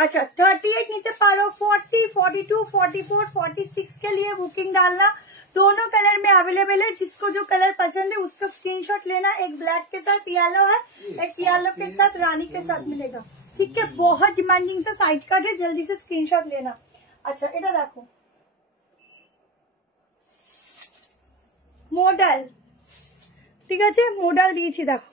अच्छा 38 নিতে পারো, 40, 42, 44, 46 के लिए बुकिंग डालना, दोनों कलर में अवेलेबल है। जिसको जो कलर पसंद है उसका स्क्रीनशॉट लेना। एक ब्लैक के साथ येलो है, एक येलो के साथ रानी के साथ मिलेगा, ठीक है? बहुत डिमांडिंग से साइड का है, जल्दी से स्क्रीनशॉट लेना। अच्छा এটা দেখো মডেল, ঠিক আছে? মডেল দিয়েছি, দেখো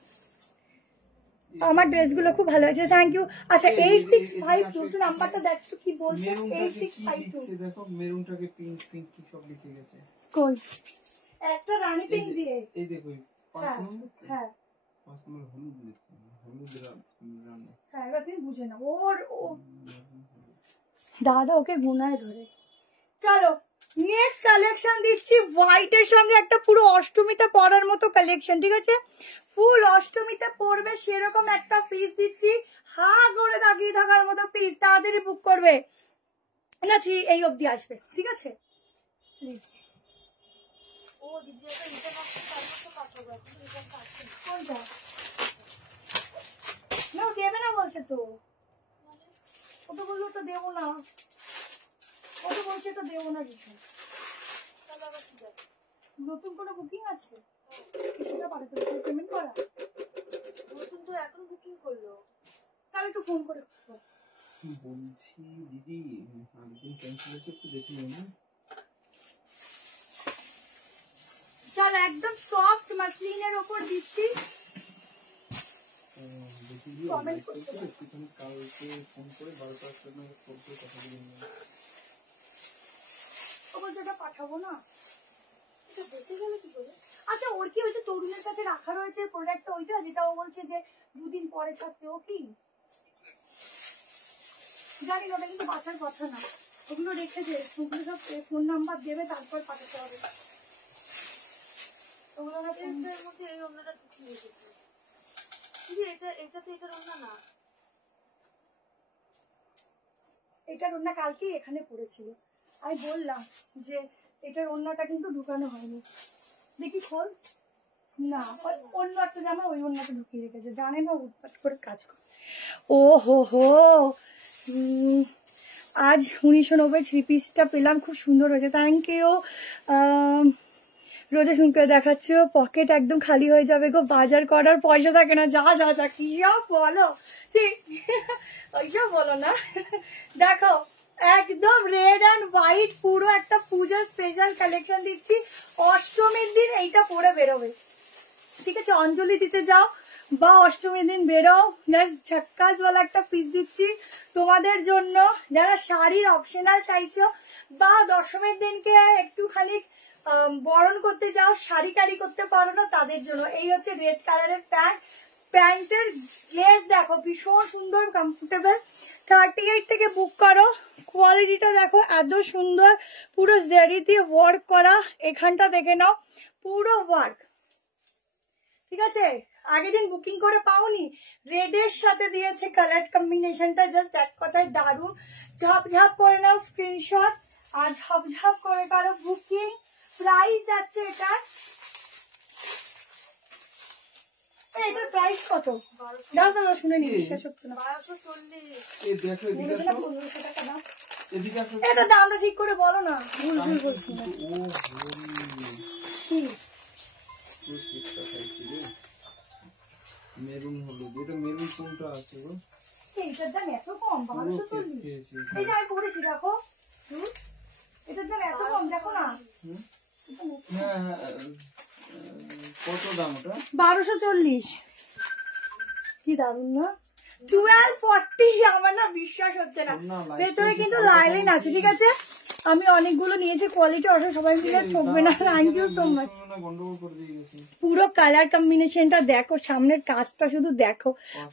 আমার ড্রেসগুলো খুব ভালো হয়েছে, থ্যাংক ইউ। আচ্ছা 8652 নাম্বারটা দেখছো কি বলছে? 8652 দেখো মেরুনটাকে পিঙ্ক পিঙ্ক কি সব লিখে গেছে, কই একটা রানী পিঙ্ক দিয়ে, এই দেখো 5 নম্বর। হ্যাঁ 5 নম্বর হলুদ লিখছে, হলুদ রানী। হ্যাঁ এবার তুমি বুঝে নাও, ওর দাদা ওকে গুনায় ধরে। চলো নেক্সট কালেকশন দিচ্ছি, হোয়াইটের সঙ্গে একটা পুরো অষ্টমীতে পরার মতো কালেকশন, ঠিক আছে? ফুল অষ্টমীতে পরবে সেরকম একটা পিস দিচ্ছি, হা করে তাকিয়ে থাকার মতো পিস, তাড়াতাড়ি বুক করবে না, এই অবধি আসবে, ঠিক আছে? ও দিদি এটা রিটার্ন অপশন তারপর পাঠাবো, এখন রিটার্নটা আসছে না। কোনটা না দেবে না বলছে তো, ও তো বললো তো দেবো না। ও তো বলছে তো দেবো না কিছু। তাহলে আবার কি যাবে? নতুন কোনো বুকিং আছে? কিছুটা পাঠাতে হবে, পেমেন্ট করা? নতুন তো এখন বুকিং করলো। তাহলে একটু ফোন করে বল। বলছি দিদি আরেকদিন ক্যান্সেল হয়েছে, একটু দেখে নিও না। চল একদম সফট মাসলিনের ওপর দিচ্ছি। দেখি দিও, Comment একটুখানি কালকে ফোন করে 12টা নাগাদ ফোন করে কথা বলে নিও। ও বলছে ওটা পাঠাবো না। এটা বেঁচে গেলে কি করে? আচ্ছা ওর কি হয়েছে, তরুণের কাছে রাখা রয়েছে প্রোডাক্টটা ওইটা, যেটা ও বলছে যে 2 দিন পরে থাকতে, ও কি জানি না, ওটা কিন্তু বাঁচার কথা না। ওগুলো রেখেছে, ওগুলো সব ফোন নাম্বার দেবে তারপর পাঠাতে হবে। ওগুলো না এর মধ্যে এই ওড়নাটা ঢুকিয়ে রেখেছে। দিদি এটা তো এটার ওড়না না। এটার ওড়না কালকেই এখানে পড়েছিল। আমি বললাম যে এটার ওড়নাটা কিন্তু ঢুকানো হয়নি। দেখি খোল। না, অন্য একটা জামা ওই ওড়নাটা ঢুকিয়ে রেখেছে, জানে না উৎপাত করে কাজ করে। ও হো হো, আজ 1990 থ্রি পিসটা পেলাম, খুব সুন্দর হয়েছে, থ্যাংক ইউ। রোজা শুনতে দেখাচ্ছ, পকেট একদম খালি হয়ে যাবে গো, বাজার করার পয়সা থাকে না। যা যা যা কি বলো, ওইসব বলো না। দেখো একদম রেড অ্যান্ড হোয়াইট, পুরো একটা পূজা স্পেশাল কালেকশন দিচ্ছি। অষ্টমীর দিন এইটা পরে বেরোবে, ঠিক আছে? অঞ্জলি দিতে যাও বা অষ্টমীর দিন বেরো, জাস্ট ঝাক্কাসওয়ালা একটা পিস দিচ্ছি তোমাদের জন্য, যারা শাড়ির অপশনাল চাইছো বা দশমীর দিনকে একটুখানি বরণ করতে যাও, শাড়ি ক্যারি করতে পারো না, তাদের জন্য। এই হচ্ছে রেড কালারের প্যান্ট। প্যান্টের গ্লেজ দেখো, ভীষণ সুন্দর, কমফোর্টেবল। 38 থেকে বুক করো। কোয়ালিটিটা দেখো এত সুন্দর, পুরো জারি দিয়ে ওয়ার্ক করা। এখানটা দেখে নাও, পুরো ওয়ার্ক, ঠিক আছে? আগের দিন বুকিং করে পাওনি, রেডের সাথে দিয়েছে কালার কম্বিনেশনটা, জাস্ট এক কথায় দারুণ। ঝাপঝাপ করে নাও স্ক্রিনশট আর ঝাপঝাপ করে কারো বুকিং। প্রাইস যাচ্ছে এটার প্রাইস কত? দাও দাও শুনে নি, বিশ্বাস হচ্ছে না। 1240। টাকা দাও। এটা দামটা ঠিক করে বলো না, ভুল ভুল বলছি না। কি মেরুন হলো, এটা মেরুন কোনটা আছে গো? এইটার দাম এত কম? 1240। এই যে আমি পড়েছি দেখো, এটার দাম এত কম, দেখো না। হ্যাঁ হ্যাঁ, কত দাম ওটা? 1240। কি দারুন না? 1240। আমার না বিশ্বাস হচ্ছে না। ভেতরে কিন্তু লাইলিন আছে, ঠিক আছে? আমি অনেকগুলো নিয়েছি, কোয়ালিটি অবশ্য সবাই মিলে ঠকবে না। Thank you so much. পুরো কালার কম্বিনেশনটা দেখো, সামনের কাজটা শুধু দেখো,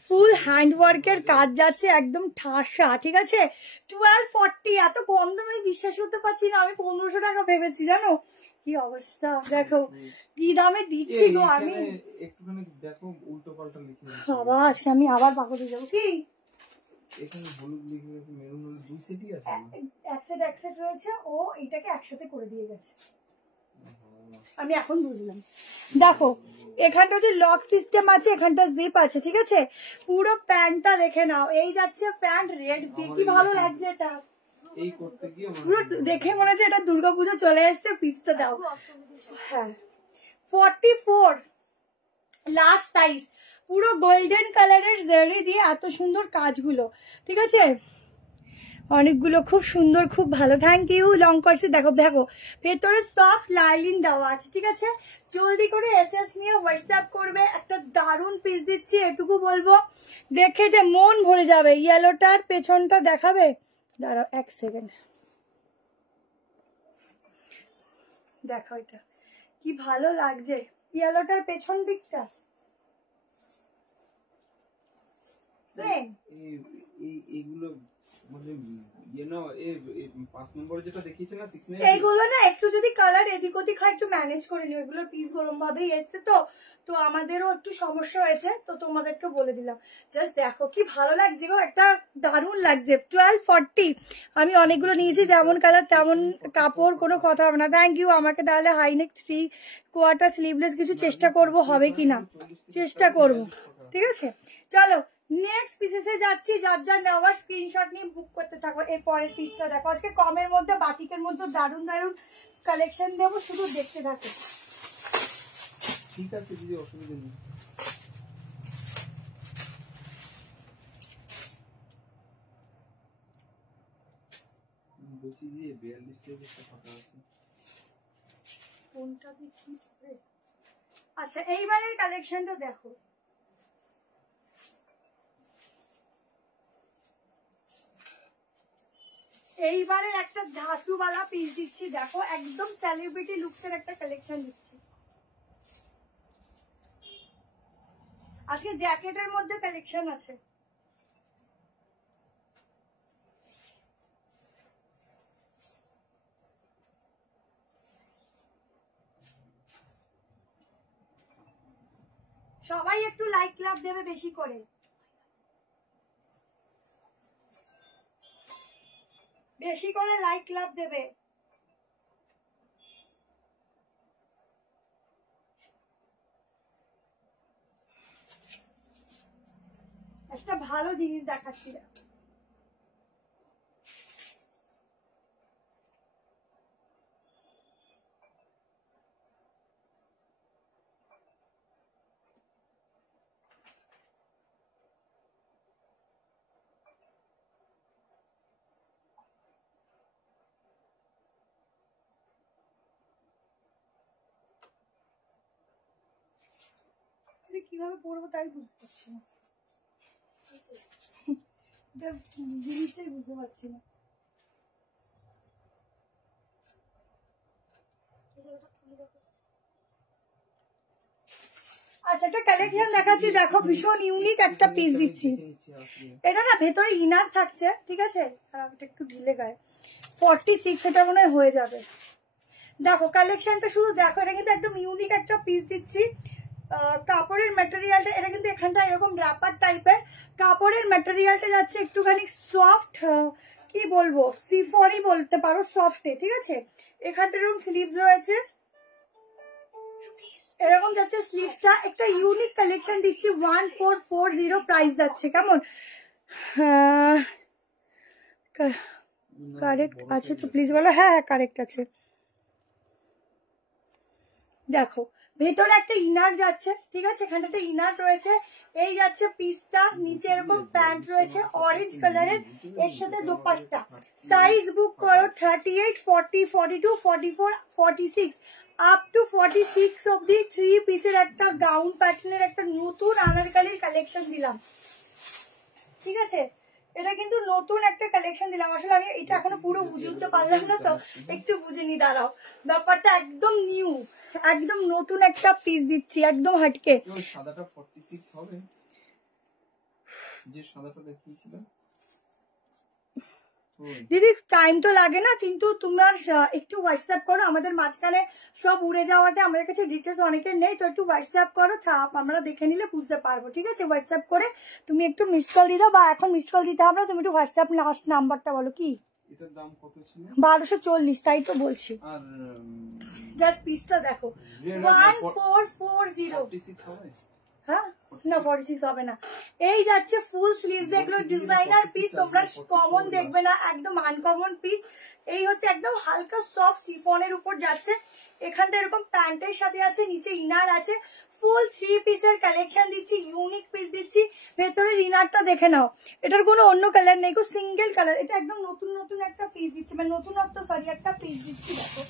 ফুল হ্যান্ড ওয়ার্কের কাজ যাচ্ছে, একদম ঠাসা, ঠিক আছে? 1240, এত কম দামে বিশ্বাস করতে পারছি না। আমি 1500 টাকা ভেবেছি, জানো? কি অবস্থা দেখো, কি দামে দিচ্ছি গো আমি। একটুখানি দেখো, উল্টো পাল্টা লিখে বাবা, আজকে আমি আবার পাগল হয়ে যাবো। কি এখানে হলুদ লিখে গেছে, মেরুন হলুদ, দুই সেটই আছে। এক সেট রয়েছে, ও এটাকে একসাথে করে দিয়ে গেছে। আমি এখন বুঝলাম। দেখো এখানটা হচ্ছে লক সিস্টেম আছে, এখানটা জিপ আছে, ঠিক আছে? পুরো প্যান্টটা দেখে নাও, এই যাচ্ছে প্যান্ট রেড দিয়ে, কি ভালো লাগছে এটা। এই করতে গিয়ে পুরো দেখে মনে হচ্ছে এটা দুর্গাপুজো চলে এসছে। পিসটা দাও। হ্যাঁ 44 লাস্ট সাইজ, পুরো গোল্ডেন কালারের জারি দিয়ে এত সুন্দর কাজগুলো, ঠিক আছে? অনেকগুলো খুব সুন্দর, খুব ভালো, থ্যাংক ইউ। লং করছে দেখো, দেখো ভেতরে সফট লাইলিন দেওয়া আছে, ঠিক আছে? জলদি করে এসএস নিয়ে হোয়াটসঅ্যাপ করবে, একটা দারুণ পিস দিচ্ছি, এটুকু বলবো, দেখে যে মন ভরে যাবে। ইয়েলোটার পেছনটা দেখাবে, দাঁড়াও 1 সেকেন্ড, দেখো এটা কি ভালো লাগছে, ইয়েলোটার পেছন দিকটা। এইগুলো মানে এইগুলো না একটু যদি কালার এদিক ওদিক হয় একটু ম্যানেজ করে নিও, এগুলো পিস গরম ভাবেই এসছে তো আমাদেরও একটু সমস্যা হয়েছে, তো তোমাদেরকে বলে দিলাম। জাস্ট দেখো কি ভালো লাগছে গো, একটা দারুণ লাগছে। 1240, আমি অনেকগুলো নিয়েছি, যেমন কালার তেমন কাপড়, কোনো কথা হবে না। Thank you. আমাকে তাহলে হাইনেক 3/4 স্লিভলেস কিছু চেষ্টা করব, হবে কিনা চেষ্টা করব, ঠিক আছে? চলো নেক্সট পিসেসে যাচ্ছি, যার যার নেওয়ার স্ক্রিনশট নিয়ে বুক করতে থাকো। এর পরের পিসটা দেখো, আজকে কমের মধ্যে বাটিকের মধ্যে দারুণ দারুণ কালেকশন দেবো, শুধু দেখতে থাকো। ঠিক আছে দিদি, অসুবিধা নেই। বলছি দিয়ে 42 থেকে একটা ফাঁকা আছে। কোনটা দেখি? আচ্ছা এইবারের কালেকশনটা দেখো, এইবারের একটা ধাসুওয়ালা পিস দিচ্ছি দেখো, একদম সেলিব্রিটি লুকসের একটা কালেকশন দিচ্ছি। আজকে জ্যাকেটের মধ্যে কালেকশন আছে। সবাই একটু লাইক লাভ দেবে বেশি করে, বেশি করে লাইক লাভ দেবে। একটা ভালো জিনিস দেখাচ্ছি। কিভাবে পড়বো তাই বুঝতে পারছি না, জিনিসটাই বুঝতে পারছি না। আচ্ছা একটা কালেকশন দেখাচ্ছি দেখো, ভীষণ ইউনিক একটা পিস দিচ্ছি। এটা না ভেতরে ইনার থাকছে, ঠিক আছে, এটা একটু ঢিলে গায়ে 46, এটা মনে হয় হয়ে যাবে। দেখো কালেকশনটা শুধু দেখো, এটা কিন্তু একদম ইউনিক একটা পিস দিচ্ছি। কাপড়ের ম্যাটেরিয়ালটা, এটা কিন্তু এখানটা এরকম র্যাপার টাইপের, কাপড়ের ম্যাটেরিয়ালটা যাচ্ছে একটুখানি সফট, কি বলবো, সিফনই বলতে পারো, সফটে, ঠিক আছে। এখানটা এরকম স্লিভস রয়েছে, এরকম যাচ্ছে স্লিভসটা। একটা ইউনিক কালেকশন দিচ্ছি, 1440 প্রাইস যাচ্ছে। কেমন কারেক্ট আছে তো প্লিজ বলো। হ্যাঁ হ্যাঁ কারেক্ট আছে। দেখো ভেতরে একটা ইনার যাচ্ছে, ঠিক আছে, এখানটা একটা ইনার রয়েছে। এই যাচ্ছে পিসটা, নিচে এরকম প্যান্ট রয়েছে অরেঞ্জ কালারের, এর সাথে দোপাট্টা। সাইজ বুক করো 38, 40, 42, 44, 46 আপ টু 46 অব্দি 3 পিসের একটা গাউন প্যাটার্নের একটা নতুন আনারকলির কালেকশন দিলাম, ঠিক আছে। এটা কিন্তু নতুন একটা কালেকশন দিলাম। আসলে আমি এটা এখনো পুরো বুঝে উঠতে পারলাম না, তো একটু বুঝে নি, দাঁড়াও। ব্যাপারটা একদম নিউ, একদম নতুন একটা পিস দিচ্ছি, একদম হাটকে। সাদাটা 46 হবে, যে সাদাটা দেখিয়েছিলাম দিদি। টাইম তো লাগে না, কিন্তু তোমার একটু হোয়াটসঅ্যাপ করো, আমাদের মাঝখানে সব উড়ে যাওয়াতে আমাদের কাছে ডিটেলস অনেকের নেই, তো একটু হোয়াটসঅ্যাপ করো, আমরা দেখে নিলে বুঝতে পারবো, ঠিক আছে। হোয়াটসঅ্যাপ করে তুমি একটু মিসড কল দিয়ে দাও, বা এখন মিসড কল দিতে হবে না, তুমি একটু হোয়াটসঅ্যাপ নাম্বারটা বলো। কি এটার দাম কত ছিল? 1240, তাই তো বলছি। আর জাস্ট পিসটা দেখো, 1440। 46 হবে? হ্যাঁ না 46 হবে না। এই যাচ্ছে ফুল স্লিভস, এগুলো ডিজাইনার পিস, তোমরা কমন দেখবে না, একদম আনকমন পিস। এই হচ্ছে একদম হালকা সফট সিফনের উপর যাচ্ছে, এখানটা এরকম প্যান্টের সাথে আছে, নিচে ইনার আছে। ফুল 3 পিসের কালেকশন দিচ্ছি, ইউনিক পিস দিচ্ছি। ভেতরের ইনারটা দেখে নাও, এটার কোনো অন্য কালার নেই, সিঙ্গেল কালার। এটা একদম নতুন নতুন একটা পিস দিচ্ছি, মানে নতুনত্ব, সরি, একটা পিস দিচ্ছি। দেখো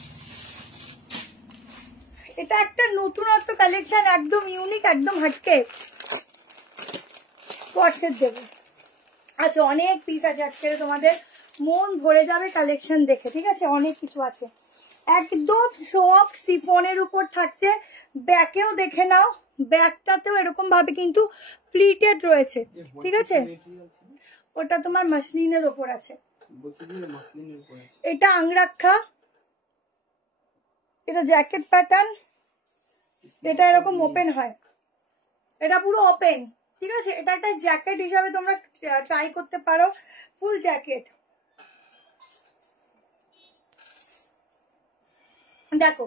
এটা একটা নতুনত্ব কালেকশন, একদম ইউনিক, একদম হাটকে স্পটসেট দেবো। আচ্ছা অনেক পিস আছে আজকে, তোমাদের মন ভরে যাবে কালেকশন দেখে, ঠিক আছে। অনেক কিছু আছে, একদম সফট সিফনের উপর থাকছে। ব্যাকেও দেখে নাও, ব্যাকটাতেও এরকম ভাবে কিন্তু প্লিটেড রয়েছে, ঠিক আছে। ওটা তোমার মাসলিনের ওপর আছে, এটা আংরাক্ষা, এটা জ্যাকেট প্যাটার্ন, এটা এরকম ওপেন হয়, এটা পুরো ওপেন, ঠিক আছে। এটা একটা জ্যাকেট হিসাবে তোমরা ট্রাই করতে পারো, ফুল জ্যাকেট। দেখো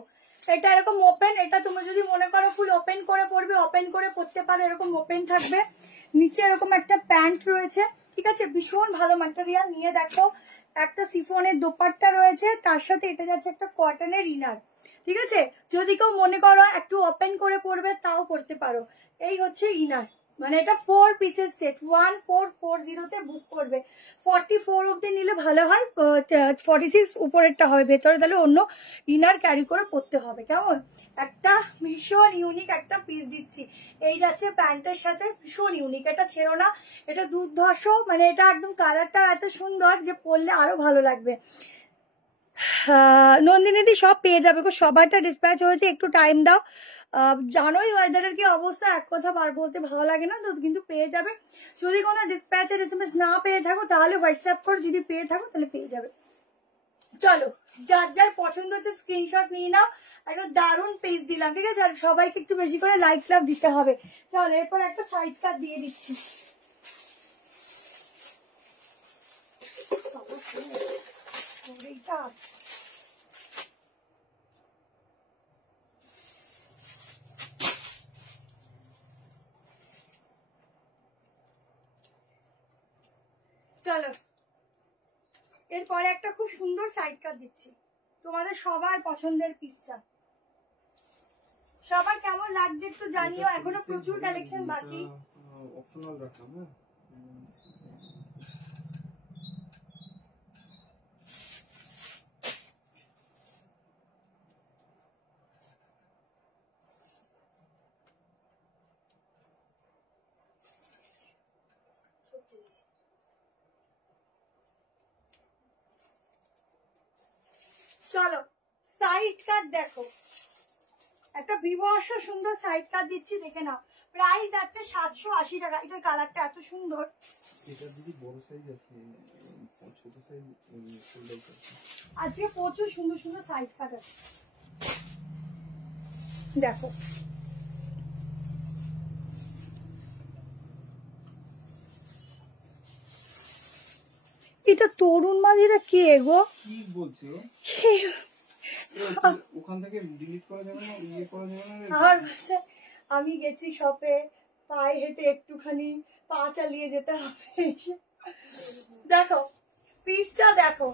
এটা এরকম ওপেন, এটা তুমি যদি মনে করো ফুল ওপেন করে পরবে, ওপেন করে পরতে পারো, এরকম ওপেন থাকবে। নিচে এরকম একটা প্যান্ট রয়েছে, ঠিক আছে, ভীষণ ভালো ম্যাটেরিয়াল। নিয়ে দেখো একটা সিফনের দোপাট্টা রয়েছে, তার সাথে এটা যাচ্ছে একটা কটনের ইনার, ঠিক আছে। যদি কেউ মনে করো একটু ওপেন করে পরবে তাও করতে পারো। এই হচ্ছে ইনার, মানে এটা 4 পিসের সেট, 1440 তে বুক করবে। 44 অব্দি নিলে ভালো হয়, 46 উপরেরটা হবে ভেতরে, তাহলে অন্য ইনার ক্যারি করে পরতে হবে। কেমন একটা ভীষণ ইউনিক একটা পিস দিচ্ছি। এই যাচ্ছে প্যান্টের সাথে, ভীষণ ইউনিক, এটা ছেড়ো না, এটা দুর্ধর্ষ, মানে এটা একদম কালারটা এত সুন্দর যে পরলে আরো ভালো লাগবে। নন্দিনীদি সব পেয়ে যাবে গো, সবাইটা ডিসপ্যাচ হয়েছে, একটু টাইম দাও। জানোই ওয়েদারের কি অবস্থা, এক কথা বার বলতে ভালো লাগে না তো, কিন্তু পেয়ে যাবে। যদি কোনো ডিসপ্যাচের SMS না পেয়ে থাকো তাহলে হোয়াটসঅ্যাপ করো, যদি পেয়ে থাকো তাহলে পেয়ে যাবে। চলো, যার যার পছন্দ হচ্ছে স্ক্রিনশট নিয়ে নাও। একটা দারুণ পেজ দিলাম, ঠিক আছে, আর সবাইকে একটু বেশি করে লাইক লাভ দিতে হবে। চলো এরপর একটা সাইড কাট দিয়ে দিচ্ছি। এইটা চলো, এরপরে একটা খুব সুন্দর সাইড কাট দিচ্ছি, তোমাদের সবার পছন্দের পিসটা। সবার কেমন লাগছে একটু জানিও, এখনো প্রচুর কালেকশন বাকি। অপশনাল রাখলাম, হ্যাঁ চলো সাইড কাট দেখো, একটা বিভৎস সুন্দর সাইড কাট দিচ্ছি, দেখে নাও। প্রাইস আছে 780 টাকা। এটার কালারটা এত সুন্দর। এটা দিদি বড় সাইজ আছে, ছোট সাইজ ফোল্ড আছে। আজকে প্রচুর সুন্দর সুন্দর সাইড কাট আছে, দেখো। এটা তরুণ মাঝিরা কে গো, কি বলছো? ওখান থেকে ডিলিট করা যাবে না, ইয়ে করা যাবে না? আমার কাছে আমি গেছি শপে, পায়ে হেঁটে একটুখানি পা চালিয়ে যেতে হবে। দেখো পিসটা দেখো,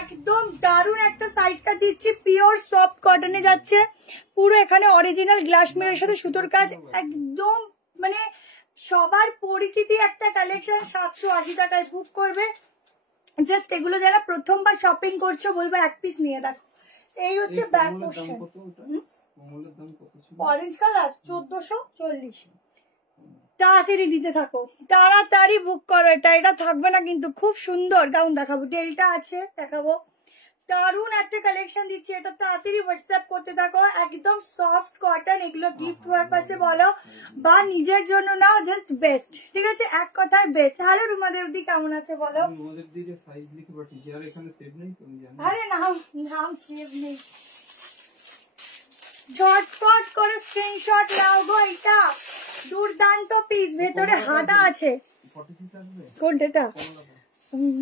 একদম দারুণ একটা সাইড কাট দিচ্ছি, পিওর সফট কটনে যাচ্ছে, পুরো এখানে অরিজিনাল গ্লাস মিররের সাথে সুতোর কাজ, একদম মানে সবার পরিচিতি একটা কালেকশন। 780 টাকায় বুক করবে। জাস্ট এগুলো যারা প্রথমবার শপিং করছো বলবো এক পিস নিয়ে দেখো। এই হচ্ছে ব্যাক পোর্শন, অরেঞ্জ কালার 1440। তাড়াতাড়ি দিতে থাকো, তাড়াতাড়ি বুক করো। এটা থাকবে না কিন্তু, খুব সুন্দর গাউন দেখাবো, ডেলটা আছে দেখাবো, দারুণ একটা কালেকশন দিচ্ছি। এটা তাড়াতাড়ি হোয়াটসঅ্যাপ করতে থাকো, একদম সফট কটন। এগুলো গিফট পারপাসে বলো বা নিজের জন্য নাও, জাস্ট বেস্ট, ঠিক আছে, এক কথায় বেস্ট। হ্যালো রুমা দেবদি, কেমন আছে বলো? আরে নাম সেভ নেই, ঝটপট করে স্ক্রিনশট নাও গো। এটা দুর্দান্ত পিস, ভেতরে হাতা আছে। কোনটা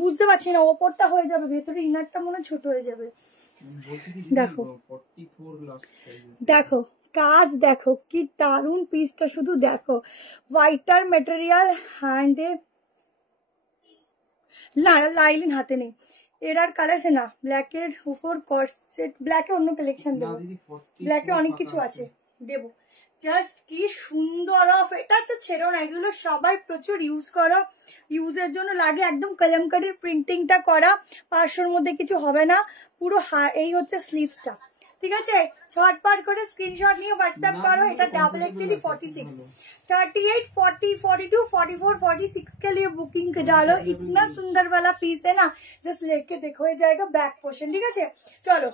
বুঝতে পারছি না, ওপরটা হয়ে যাবে, ভেতরে ইনারটা মনে ছোট হয়ে যাবে। দেখো দেখো কাজ দেখো, কি দারুণ পিসটা, শুধু দেখো। হোয়াইটার মেটেরিয়াল, হ্যান্ডে লাইলিন হাতে নেই। এর কালার সে না, ব্ল্যাকের উপর কর্সেট, ব্ল্যাকে অন্য কালেকশন দেবো, ব্ল্যাকে অনেক কিছু আছে দেবো। জাস্ট কি সুন্দর অফ, এটা হচ্ছে ছেড়ো না, এগুলো সবাই প্রচুর ইউজ করো, ইউজের জন্য লাগে। একদম কলমকারির প্রিন্টিংটা করা, 500-র মধ্যে কিছু হবে না পুরো। এই হচ্ছে স্লিভসটা, ঠিক আছে। ঝটপট করে স্ক্রিনশট নিয়ে হোয়াটসঅ্যাপ করো। এটা XXL 46, 38, 40, 42, 44, 46 के लिए बुकिंग डालो। इतना सुंदर वाला पीस है ना, जस्ट लेके देखो, हो जाएगा बैक पोर्शन, ঠিক আছে। চলো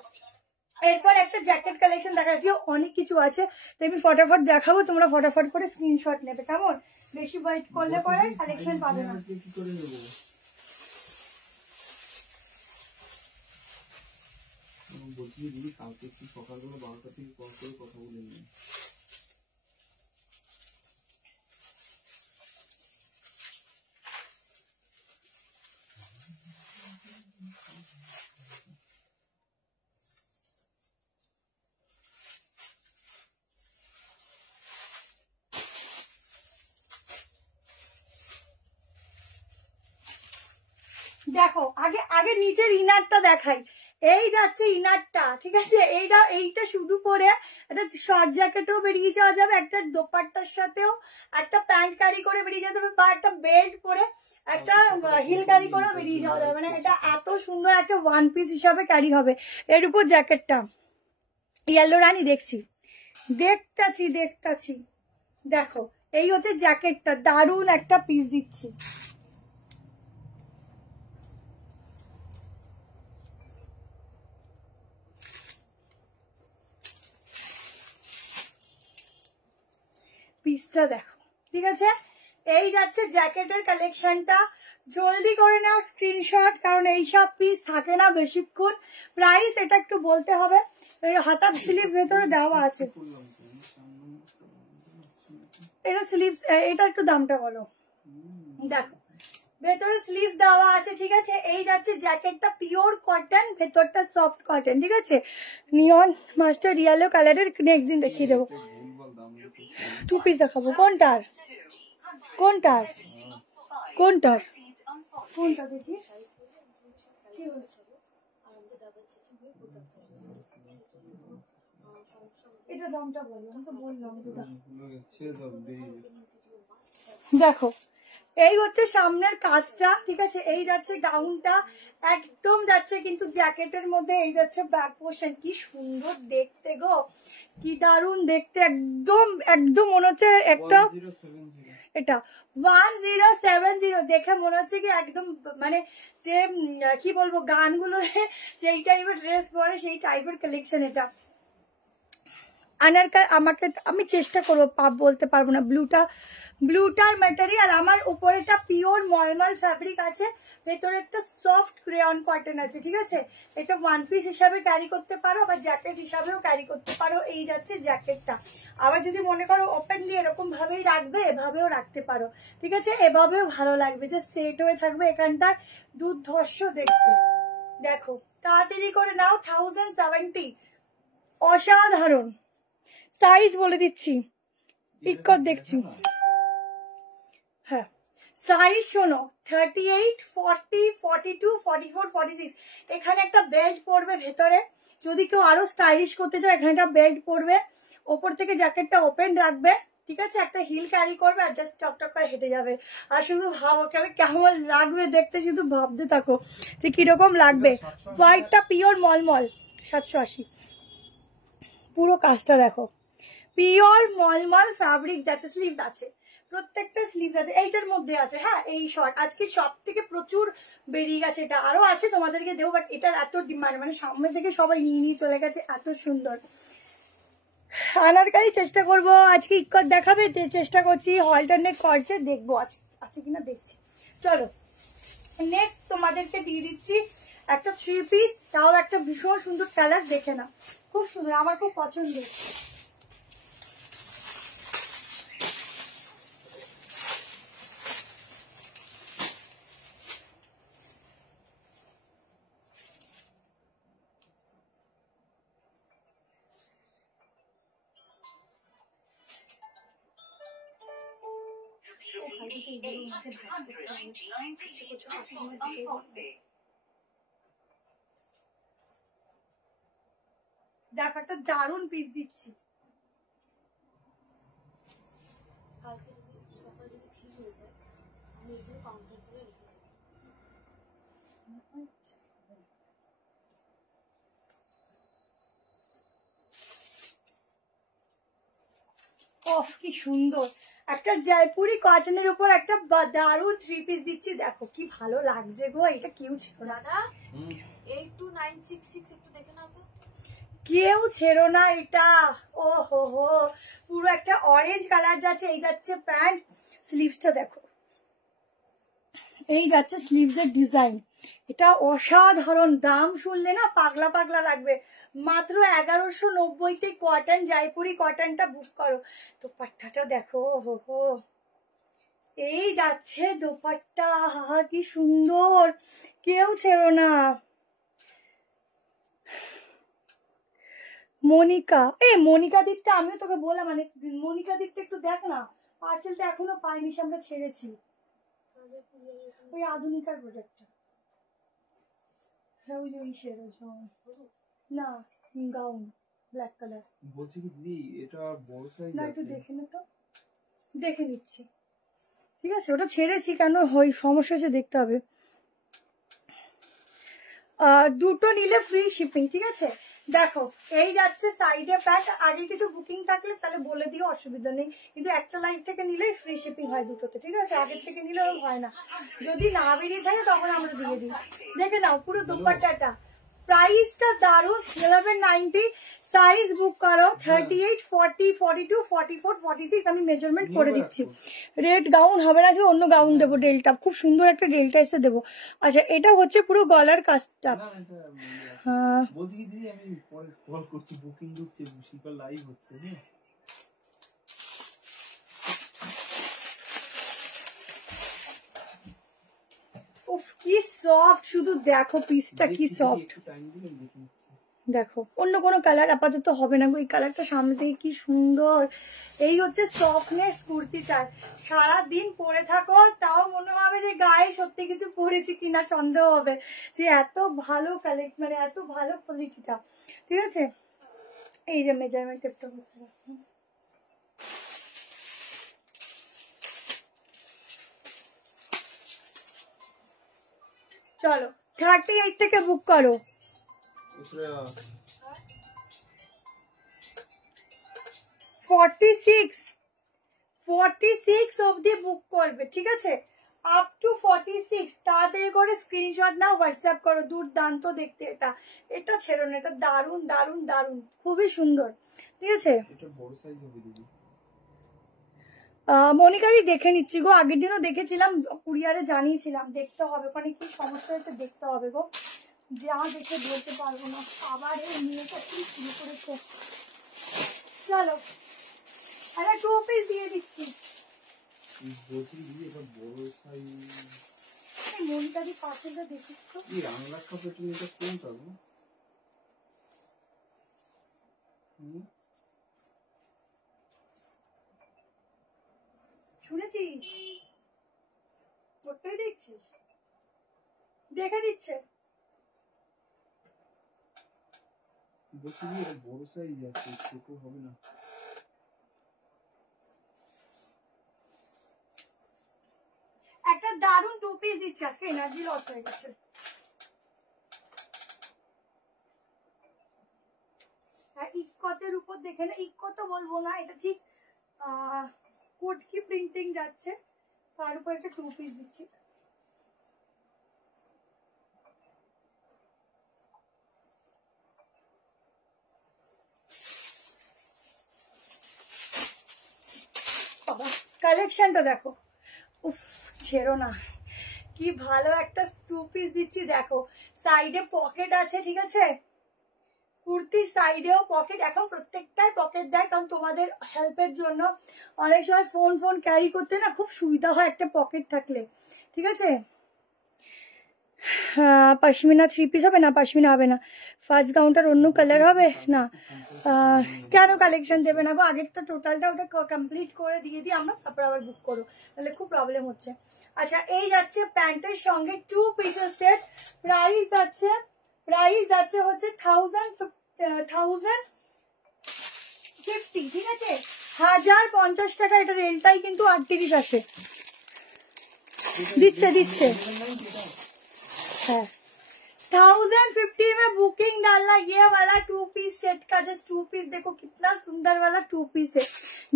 এরপর একটা জ্যাকেট কালেকশন দেখাচ্ছি, অনেক কিছু আছে, তো আমি ফটাফট দেখাবো, তোমরা ফটাফট করে স্ক্রিনশট নেবে, কেমন? বেশি ওয়েট করলে পরে কালেকশন পাবে না। বলছি দিদি, কালকে একটু সকালবেলা 12টা থেকে কল করে কথা বলে নিন। দেখো আগে আগে নিচের ইনারটা দেখাই। এই যাচ্ছে ইনারটা, ঠিক আছে। এইটা শুধু পরে একটা শর্ট জ্যাকেটও বেরিয়ে যাওয়া যাবে, একটা দোপাট্টার সাথেও একটা প্যান্ট ক্যারি করে বেরিয়ে যেতে হবে, বা একটা বেল্ট পরে একটা হিল ক্যারি করে বেরিয়ে যাওয়া যাবে। মানে এটা এত সুন্দর একটা ওয়ান পিস হিসাবে ক্যারি হবে। এর উপর জ্যাকেটটা ইয়েলো রানী দেখতাছি দেখো, এই হচ্ছে জ্যাকেটটা, দারুণ একটা পিস দিচ্ছি। পিসটা দেখো, ঠিক আছে। এই যাচ্ছে জ্যাকেটের কালেকশনটা, জলদি করে নাও স্ক্রিনশট, কারণ এইসব পিস থাকে না বেশিক্ষণ। প্রাইস এটা একটু বলতে হবে, হাতার স্লিভ ভেতরে দেওয়া আছে। এটা স্লিভ, এটা একটু দামটা বলো। দেখো ভেতরে স্লিভস দেওয়া আছে, ঠিক আছে। এই যাচ্ছে জ্যাকেটটা পিওর কটন, ভেতরটা সফট কটন, ঠিক আছে। নিয়ন মাস্টার ইয়েলো কালারের, নেক্সট দিন দেখিয়ে দেবো। 2 পিস দেখাবো। কোনটা দেখি। এটা দামটা বললো, আমি তো বললাম। দেখো এই হচ্ছে সামনের কাজটা, ঠিক আছে। এই যাচ্ছে গাউনটা, একদম যাচ্ছে কিন্তু জ্যাকেটের মধ্যে। এই যাচ্ছে ব্যাক পোর্শন, কি সুন্দর দেখতে গো, কি দারুণ দেখতে, একদম একদম মনে হচ্ছে একটা, এটা 1070 দেখে মনে হচ্ছে কি একদম, মানে যে কি বলবো, গানগুলো যেই টাইপের ড্রেস পরে সেই টাইপের কালেকশন এটা। আমাকে আমি চেষ্টা করবো, বলতে পারবো না। ব্লুটার ম্যাটেরিয়াল, আমার উপরেটা পিওর মলমল ফ্যাব্রিক আছে, ভেতরে একটা সফট ক্রেয়ন কটন আছে, ঠিক আছে। এটা ওয়ান পিস হিসাবে ক্যারি করতে পারো, আবার জ্যাকেট হিসাবেও ক্যারি করতে পারো। এই যাচ্ছে জ্যাকেটটা। আবার যদি মনে করো ওপেনলি এরকম ভাবেই রাখবে, এভাবেও রাখতে পারো, ঠিক আছে। এভাবেও ভালো লাগবে, যে সেট হয়ে থাকবে এখানটায়, দুর্ধর্ষ দেখতে। দেখো তাড়াতাড়ি করে নাও, 1070, অসাধারণ। সাইজ বলে দিচ্ছি, ইক্কত দেখছি, হ্যাঁ সাইজ শোনো, 38, 40, 42, 44, 46। এখানে একটা বেল্ট পড়বে ভেতরে, যদি কেউ আরো স্টাইলিশ করতে চায় এখানে একটা বেল্ট পড়বে, ওপর থেকে জ্যাকেটটা ওপেন রাখবে, ঠিক আছে। একটা হিল ক্যারি করবে আর জাস্ট টকটক করে হেঁটে যাবে, আর শুধু ভাবো কেমন লাগবে দেখতে, শুধু ভাবতে থাকো যে কিরকম লাগবে। হোয়াইটটা পিওর মলমল, 780। পুরো কাজটা দেখো, পিওর মলমল ফ্যাব্রিক যাচ্ছে, স্লিভ আছে, প্রত্যেকটা স্লিভ আছে। এইটার মধ্যে আছে, হ্যাঁ এই শর্ট আজকে সব থেকে প্রচুর বেরিয়ে গেছে। এটা আরো আছে, তোমাদেরকে দেবো, বাট এটার এত ডিমান্ড, মানে সামনে থেকে সবাই নিয়ে চলে গেছে, এত সুন্দর। আনারকালি চেষ্টা করবো আজকে, ইক্কত দেখাবে, চেষ্টা করছি অল্টারনেট কর্ডসে, দেখবো আছে কিনা, দেখছি। চলো নেক্সট তোমাদেরকে দিয়ে দিচ্ছি একটা 3 পিস, তাও একটা ভীষণ সুন্দর কালার, দেখে না, খুব সুন্দর, আমার খুব পছন্দ। দেখ একটা দারুণ পিস দিচ্ছি। অফ কি সুন্দর, একটা জয়পুরি কটনের উপর একটা দারুণ 3 পিস দিচ্ছি, দেখো কি ভালো লাগছে গো। এটা কেউ ছিল না, দাদা 82966 একটু দেখে নাও তো, কেউ ছেড়ো না এটা। ও হো পুরো একটা অরেঞ্জ কালার যাচ্ছে। এই যাচ্ছে প্যান্ট, স্লিভসটা দেখো, এই যাচ্ছে স্লিভসের ডিজাইন, এটা অসাধারণ। দাম শুনলে না পাগলা পাগলা লাগবে, মাত্র 1190-তে কটন, জয়পুরি কটনটা বুক করো। দোপাট্টাটা দেখো, হো এই যাচ্ছে দোপাট্টা, হাহা কি সুন্দর, কেউ ছেড়ো না। মনিকা, মনিকা দিকটা আমিও তোকে বললাম, মানে মনিকা দিকটা একটু দেখ না, পার্সেলটা এখনো পাইনি, আমরা ছেড়েছি ওই আধুনিকার প্রোডাক্টটা। হ্যাঁ ওই যে ইসের না গাউন ব্ল্যাক কালার। বলছি কি দিদি এটা বড় সাইজ না একটু আছে? দেখে নে তো, দেখে নিচ্ছি। ঠিক আছে ওটা ছেড়েছি কেন হয় সমস্যা হচ্ছে দেখতে হবে। দুটো নিলে ফ্রি শিপিং। ঠিক আছে দেখো এই যাচ্ছে সাইডে প্যান্ট। আগে কিছু বুকিং থাকলে তাহলে বলে দিও, অসুবিধা নেই, কিন্তু একটা লাইন থেকে নিলেই ফ্রি শিপিং হয় দুটোতে। ঠিক আছে আগের থেকে নিলে হয় না, যদি না বেরিয়ে থাকে তখন আমরা দিয়ে দিই। দেখে নাও পুরো দুপাট্টাটা, প্রাইসটা দারুন 1190। সাইজ বুক করো 38, 40, 42, 44, 46। আমি মেজারমেন্ট করে দিচ্ছি। রেড গাউন হবে না যে অন্য গাউন দেবো, ডেল্টা খুব সুন্দর একটা ডেল্টা এসে দেবো। আচ্ছা এটা হচ্ছে পুরো গলার কাজটা। হ্যাঁ বলছি কি দিদি আমি পরে কল করছি, বুকিং ঢুকছে, শিল্পা লাইভ হচ্ছে। হ্যাঁ উফ কি সফট, শুধু দেখো পিসটা কি সফট। দেখো অন্য কোনো কালার আপাতত হবে না, ওই কালারটা সামনে থেকে কি সুন্দর। এই হচ্ছে সফটনেস কুর্তিটার, সারাদিন পরে থাকো তাও মনে হবে যে গায়ে সত্যি কিছু পরেছি কিনা সন্দেহ হবে, যে এত ভালো কালেক্ট মানে এত ভালো কোয়ালিটিটা। ঠিক আছে এই যে মেজারমেন্ট টেপটা চলো 38 থেকে বুক করো। 46 অবধি বুক করবে। ঠিক আছে আপ টু 46 তাড়াতাড়ি করে স্ক্রিনশট নাও, হোয়াটসঅ্যাপ করো। দুর্দান্ত দেখতে এটা, এটা ছেড়ো না, এটা দারুন দারুন দারুন খুবই সুন্দর। ঠিক আছে এটা বড় সাইজ হবে দিদি। মনিকাদি দেখে নিচ্ছি গো, আগের দিনও দেখেছিলাম, কুরিয়ারে জানিয়েছিলাম, দেখতে হবে ওখানে কি সমস্যা হয়েছে দেখতে হবে গো, যা দেখে বলতে পারবো না। আবার এই মেয়েটা কি শুরু করেছে। চলো আরে 2 পিস দিয়ে দিচ্ছি। বলছি দিদি এটা বড় সাইজ। এই মনিকাদি পাশেটা দেখিস তো, এই রান্না কাপড় এটা কোনটা গো? শুনেছিস ওটাই দেখছিস, দেখে দিচ্ছে। বলছি কি এটা বড় সাইজ আছে, ছোট হবে না? একটা দারুন 2 পিস দিচ্ছে, আজকে এনার্জি লস হয়ে গেছে। হ্যাঁ ইকতের উপর দেখে না, ইকত বলবো না, এটা ঠিক কোটকি প্রিন্টিং যাচ্ছে, তার উপর একটা 2 পিস দিচ্ছি। কালেকশনটা দেখো, উফ ছেড়ো না, কি ভালো একটা 2 পিস দিচ্ছি। দেখো সাইডে পকেট আছে। ঠিক আছে কুর্তির সাইডেও পকেট, এখন প্রত্যেকটাই পকেট দেয়, কারণ তোমাদের হেল্পের জন্য অনেক সময় ফোন ক্যারি করতে না খুব সুবিধা হয় একটা পকেট থাকলে। ঠিক আছে পশমিনা 3 পিস হবে না, পশমিনা হবে না। ফার্স্ট গাউনটার অন্য কালার হবে না, কেন কালেকশন দেবে না গো, আগেরটা টোটালটা ওটা কমপ্লিট করে দিয়ে দিই আমরা, তারপর আবার বুক করো, তাহলে খুব প্রবলেম হচ্ছে। আচ্ছা এই যাচ্ছে প্যান্টের সঙ্গে 2 পিসের সেট, প্রাইস যাচ্ছে হচ্ছে 1050। ঠিক আছে 1050 টাকা, এটা রেলটাই কিন্তু 38 আসে। দিচ্ছে हाँ 1050 में बुकिंग डालना। ये वाला 2 पीस सेट का जस्ट 2 पीस देखो कितना सुंदर वाला 2 पीस है।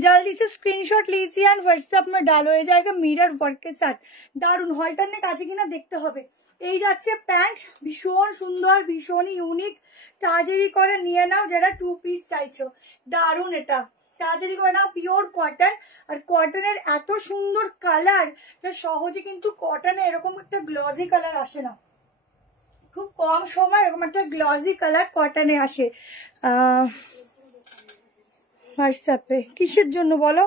जल्दी से स्क्रीनशॉट लीजिए एंड व्हाट्सएप में डालो, ये जाएगा मिरर वर्क के साथ। दारुन हॉल्टरनेट আছে কিনা দেখতে হবে। এই যাচ্ছে প্যান্ট, ভীষণ সুন্দর, ভীষণ ইউনিক, তাড়াতাড়ি করে নিয়ে নাও যারা 2 পিস চাইছো। দারুন এটা, তাড়াতাড়ি করে নাও, পিওর কটন, আর কটনের এত সুন্দর কালার যা সহজে কিন্তু কটনে এরকম একটা গ্লজি কালার আসে না, খুব কম সময় এরকম একটা গ্লজি কালার কটনে আসে। হোয়াটসঅ্যাপে কিসের জন্য বলো?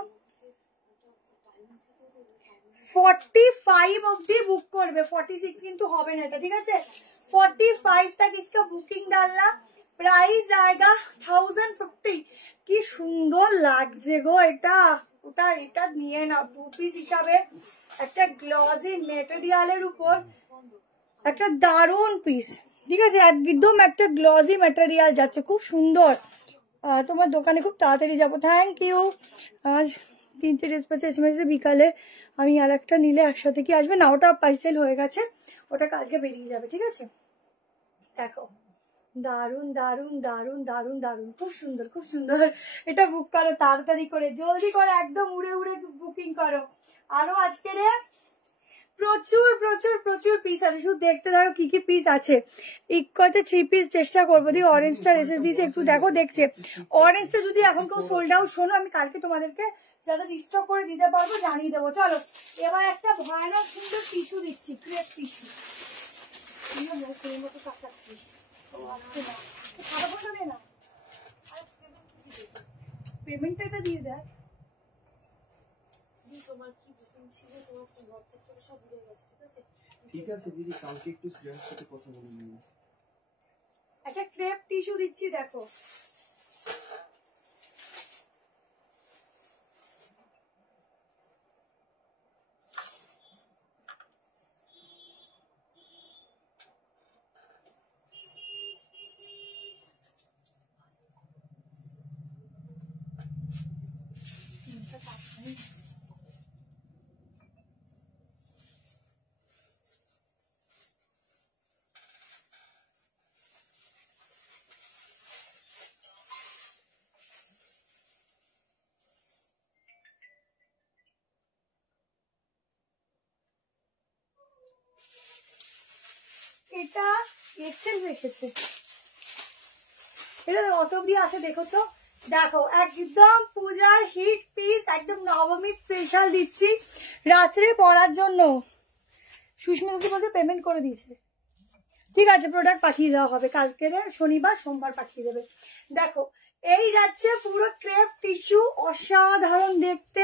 45 অবধি বুক করবে, 46 কিন্তু হবে না এটা। ঠিক আছে 45 तक इसका बुकिंग डालना। প্রাইস आएगा 1050। কি সুন্দর লাগছে গো এটা, ওটা এটা নিয়ে নাও 2 পিস হিসাবে, একটা গ্লসি মেটেরিয়ালের উপর একটা দারুন পিস। ঠিক আছে, একদম একটা গ্লসি ম্যাটেরিয়াল যাচ্ছে, খুব সুন্দর। তোমার দোকানে খুব তাড়াতাড়ি যাবো। Thank you. আজ 3টে ড্রেস পাচ্ছে এসএমএস বিকালে। আমি আর একটা নিলে একসাথে কি আসবে না? ওটা পার্সেল হয়ে গেছে, ওটা কালকে বেরিয়ে যাবে। ঠিক আছে, দেখো দারুন দারুন দারুন দারুন দারুন, খুব সুন্দর খুব সুন্দর। এটা বুক করো তাড়াতাড়ি করে, জলদি করে, একদম উড়ে উড়ে বুকিং করো। আরো আজকে রে প্রচুর প্রচুর প্রচুর পিস আছে, শুধু দেখতে থাকো কি কি পিস আছে। ইকোতে 3 পিস চেষ্টা করবো। দিয়ে অরেঞ্জটা এসে দিয়েছে, একটু দেখো দেখছে। অরেঞ্জটা যদি এখন কেউ সোল্ড আউট, শোনো আমি কালকে তোমাদেরকে যাতে রিস্টক করে দিতে পারবো জানিয়ে দেবো। চলো এবার একটা ভয়ানক সুন্দর টিস্যু দিচ্ছি, ক্রেপ টিস্যু। মতো কাটাচ্ছিস পেমেন্টটা দিয়ে দেয়। তোমার কি বুকিং ছিল, তোমার হোয়াটসঅ্যাপ করে সব ভুলে গেছে। ঠিক আছে, ঠিক আছে দিদি, কালকে একটু শ্রেয়ার সাথে কথা বলে নিব। একটা ক্রেপ টিস্যু দিচ্ছি, দেখো। এটা এক্সেল রেখেছে, এটা অত অব্দি আছে, দেখো তো। দেখো একদম পূজার হিট পিস, একদম নবমী স্পেশাল দিচ্ছি রাত্রে পরার জন্য। সুস্মিতা বলতে পেমেন্ট করে দিয়েছে। ঠিক আছে, প্রোডাক্ট পাঠিয়ে দেওয়া হবে কালকে, শনিবার সোমবার পাঠিয়ে দেবে। দেখো এই যাচ্ছে পুরো ক্রেপ টিস্যু, অসাধারণ দেখতে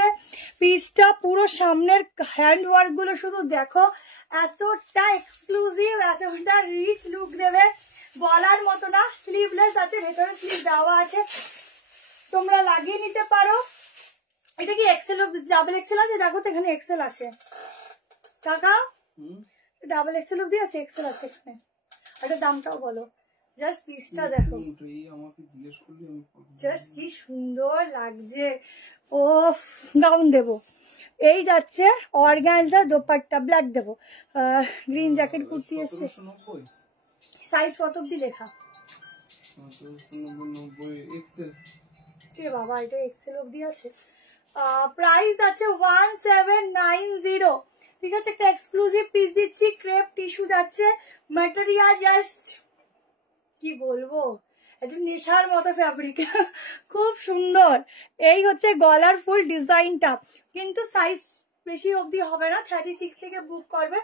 পিসটা। পুরো সামনের হ্যান্ড ওয়ার্ক গুলো শুধু দেখো, এতটা এক্সক্লুসিভ, এতটা রিচ লুক দেবে, বলার মতো না। স্লিভলেস আছে, ভেতরে স্লিভ দেওয়া আছে, তোমরা লাগিয়ে নিতে পারো। এটা কি এক্সেল, ডাবল এক্সেল আছে? দেখো তো এখানে এক্সেল আছে কাকা, ডাবল এক্সেল অব্দি আছে, এক্সেল আছে এখানে। এটা দামটাও বলো, জাস্ট পিসটা দেখো, জাস্ট কি সুন্দর লাগছে। ও গাউন দেবো, এই যাচ্ছে অর্গানজা দোপাট্টা, ব্ল্যাক দেবো, গ্রিন জ্যাকেট কুর্তি এসছে। সাইজ কত অব্দি লেখা? বাবা এটা এক্সেল অব্দি আছে। প্রাইস আছে 1790। ঠিক আছে, একটা এক্সক্লুসিভ পিস দিচ্ছি, ক্রেপ টিস্যু যাচ্ছে, ম্যাটেরিয়াল জাস্ট কি বলবো, একটা নেশার মতো ফ্যাব্রিক, খুব সুন্দর। এই হচ্ছে গলার ফুল ডিজাইনটা, কিন্তু সাইজ বেশি অবধি হবে না, 36 থেকে বুক করবে।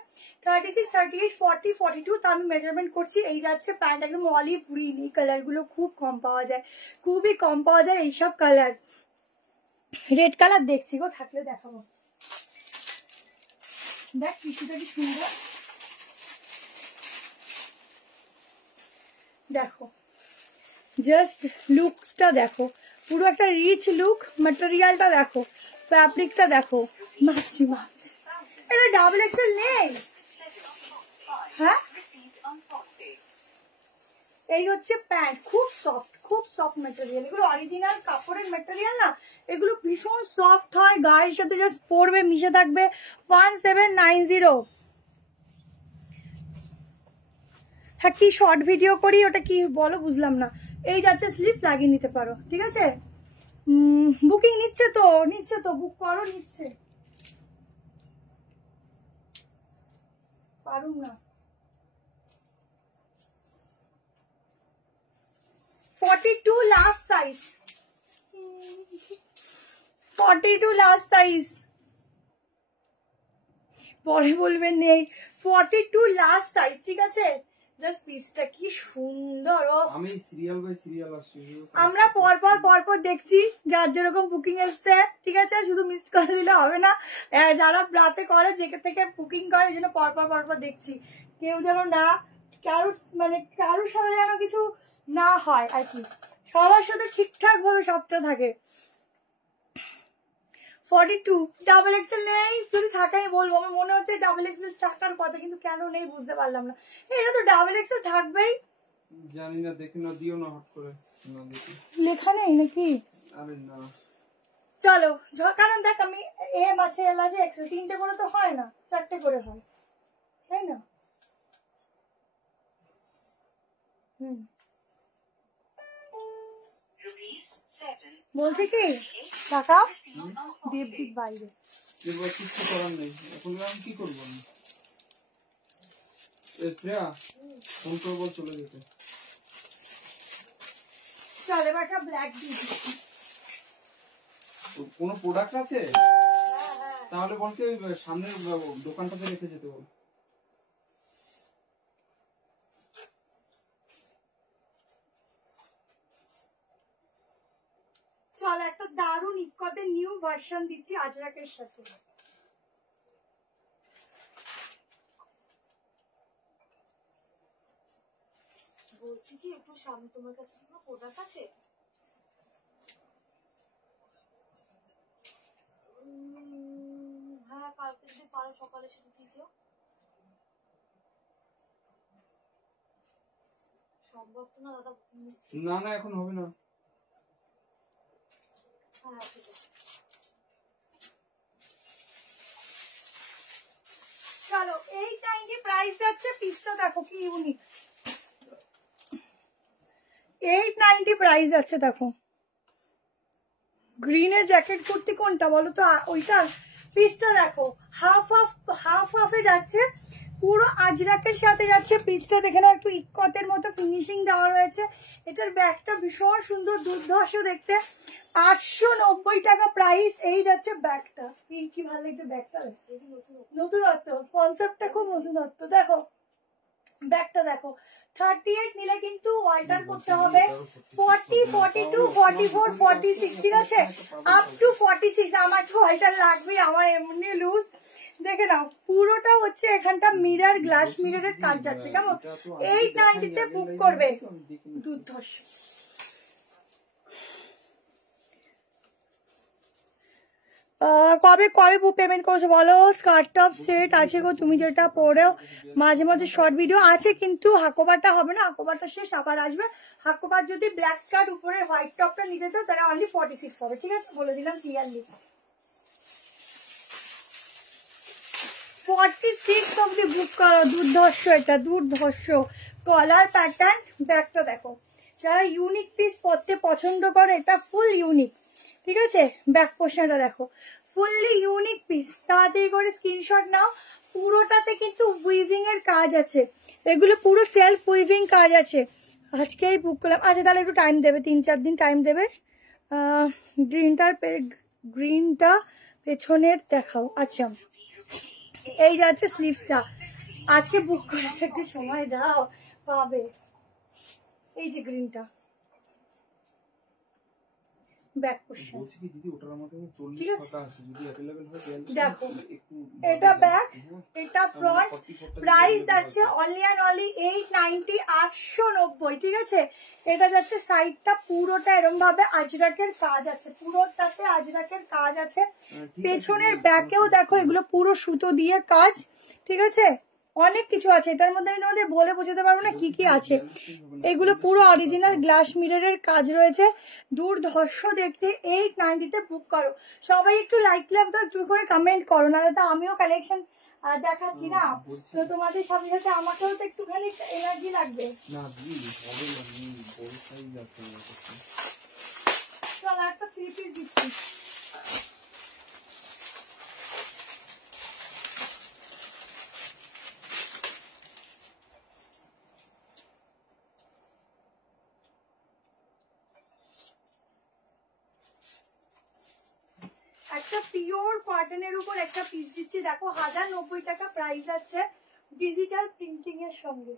36, 38, 40, 42 তো আমি মেজারমেন্ট করছি। এই যাচ্ছে প্যান্ট, একদম অলিভ গ্রিন, এই কালার গুলো খুব কম পাওয়া যায়, খুবই কম পাওয়া যায় এইসব কালার। রেড কালার দেখছি গো, থাকলে দেখাবো। দেখ টিস্যুটা কি সুন্দর, দেখো জাস্ট লুকসটা দেখো, পুরো একটা রিচ লুক। ম্যাটেরিয়ালটা দেখো, ফ্যাব্রিকটা দেখো, মাছি মাছি। এটা ডাবল এক্সেল নেই? হ্যাঁ, এই হচ্ছে প্যান্ট, খুব সফট, খুব সফট ম্যাটেরিয়াল। এগুলো অরিজিনাল কাপড়ের ম্যাটেরিয়াল না, এগুলো ভীষণ সফট হয়, গায়ের সাথে জাস্ট পরবে, মিশে থাকবে। 1790। হ্যাঁ, কি শর্ট ভিডিও করি, ওটা কি বলো বুঝলাম না। এই যাচ্ছে স্লিভস, লাগিয়ে নিতে পারো। ঠিক আছে, বুকিং নিচ্ছে তো বুক করো, নিচ্ছে। পারুম না, 42 লাস্ট সাইজ, 42 লাস্ট সাইজ, পরে বলবেন নেই। 42 লাস্ট সাইজ, ঠিক আছে। জাস্ট পিসটা কি সুন্দর। আমি সিরিয়াল বাই সিরিয়াল আসছি, আমরা পরপর দেখছি যার যেরকম বুকিং এসছে। ঠিক আছে, শুধু মিস কল দিলে হবে না, যারা রাতে করে যেখান থেকে বুকিং করে, এই জন্য পরপর দেখছি। কেউ যেন না, কারোর সাথে যেন কিছু না হয় আর কি, সবার সাথে ঠিকঠাক ভাবে সবটা থাকে। 42 ডাবল এক্সেল নেই, যদি থাকে আমি বলবো। আমার মনে হচ্ছে ডাবল এক্সেল থাকার কথা, কিন্তু কেন নেই বুঝতে পারলাম না। এটা তো ডাবল এক্সেল থাকবেই, জানি না, দেখে না, দিও না হট করে, না দেখি লেখা নেই নাকি? আরে না, চলো, কারণ দেখ আমি এম আছে, এল আছে, এক্সেল, 3টে করে তো হয় না, 4টে করে হয়, তাই না? বলছি কি টাকা দেবজিৎ বাইরে, এবার কিছু করার নেই, এখন আমি কি করবো? আমি শ্রেয়া ফোন করবো, চলে যেতে। চল এবার একটা ব্ল্যাক দিয়ে দিচ্ছি। কোনো প্রোডাক্ট আছে তাহলে বলতে সামনের দোকানটাতে রেখে যেতে বল। চল একটা দারুন ইকোতে নিউ ভার্সন দিচ্ছি আজরাকের সাথে। বলছি কি একটু সামনে তোমার কাছে কোনো প্রোডাক্ট আছে? হ্যাঁ, কালকে যদি পারো সকালে সেটা দিও। সম্ভব তো না দাদা, বুকিং দিচ্ছি। না না, এখন হবে না। হ্যাঁ ঠিক আছে। চলো এই টাইমে প্রাইস যাচ্ছে, পিসটা দেখো কি ইউনিক, 890 প্রাইস যাচ্ছে। দেখো গ্রিনের জ্যাকেট কুর্তি কোনটা বলো তো? ওইটা। পিসটা দেখো হাফ হাফে যাচ্ছে, পুরো আজরাকের সাথে যাচ্ছে। পিসটা দেখে নাও, একটু ইকতের মতো ফিনিশিং দেওয়া রয়েছে। এটার ব্যাগটা ভীষণ সুন্দর, দুর্ধর্ষ দেখতে। 890 টাকা প্রাইস। এই যাচ্ছে ব্যাগটা, এই কি ভালো লাগছে ব্যাগটা, নতুনত্ব, কনসেপ্টটা খুব নতুনত্ব। দেখো ব্যাগটা দেখো, 38 নিলে কিন্তু অল্টার করতে হবে, 40, 42, 44, 46, ঠিক আছে, আপ টু 46। আমার তো অল্টার লাগবেই, আমার এমনি লুজ। দেখে নাও পুরোটা হচ্ছে এখানটা মিরর, গ্লাস মিররের কাজ যাচ্ছে। কেমন? 890 বুক করবে, দুর্ধর্ষ। কবে কবে পেমেন্ট করছো বলো? স্কার্ট টপ সেট আছে গো, তুমি যেটা পরেও মাঝে মাঝে শর্ট ভিডিও আছে, কিন্তু হাকোবারটা হবে না, হাকোবারটা শেষ, আবার আসবে। হাকোবার যদি ব্ল্যাক স্কার্ট উপরে হোয়াইট টপটা নিতে চাও তাহলে অনলি 46 হবে, ঠিক আছে, বলে দিলাম ক্লিয়ারলি। 46 অব্দি বুক করো, দুর্ধর্ষ, এটা দুর্ধর্ষ কলার প্যাটার্ন। ব্যাগটা দেখো, যারা ইউনিক পিস পরতে পছন্দ করে, এটা ফুল ইউনিক, ঠিক আছে। ব্যাক পোর্শনটা দেখো, ফুললি ইউনিক পিস, তাড়াতাড়ি করে স্ক্রিনশট নাও। পুরোটাতে কিন্তু উইভিং এর কাজ আছে, এগুলো পুরো সেলফ উইভিং কাজ আছে। আজকেই বুক করলাম। আচ্ছা তাহলে একটু টাইম দেবে, 3-4 দিন টাইম দেবে। গ্রিনটা পেছনের দেখাও। আচ্ছা এই যাচ্ছে স্লিভসটা, আজকে বুক করেছে, একটু সময় দাও, পাবে। এই যে গ্রিনটা ব্যাক পোর্শন, বলছি কি দিদি, ওটার আমাদের 40 ঠিক আছে? টাকা আছে, যদি अवेलेबल হয় দেন দেখো একটু। এটা ব্যাক, এটা ফ্রন্ট। প্রাইস যাচ্ছে অনলি অ্যান্ড অনলি 890, 890, ঠিক আছে। এটা যাচ্ছে সাইডটা পুরোটা এরকম ভাবে আজরাকের কাজ আছে, পুরোটাতে আজরাকের কাজ আছে। পেছনের ব্যাকেও দেখো, এগুলো পুরো সুতো দিয়ে কাজ, ঠিক আছে। অনেক কিছু আছে এটার মধ্যে, আমি তোমাদের বলে বোঝাতে পারবো না কি কি আছে। এগুলো পুরো অরিজিনাল গ্লাস মিররের কাজ রয়েছে, দুর্ধর্ষ দেখতে। 890 বুক করো। সবাই একটু লাইক দাও, একটু করে কমেন্ট করো, নাহলে তো আমিও কালেকশন দেখাচ্ছি না, তো তোমাদের সাথে সাথে আমাকেও তো একটুখানি এনার্জি লাগবে। না দিদি হবে না, বড় সাইজ আছে। চলো একটা 3 পিস দিচ্ছি। একটা পিওর কটনের উপর একটা পিস দিচ্ছি, দেখো 1090 টাকা প্রাইস আছে, ডিজিটাল প্রিন্টিং এর সঙ্গে।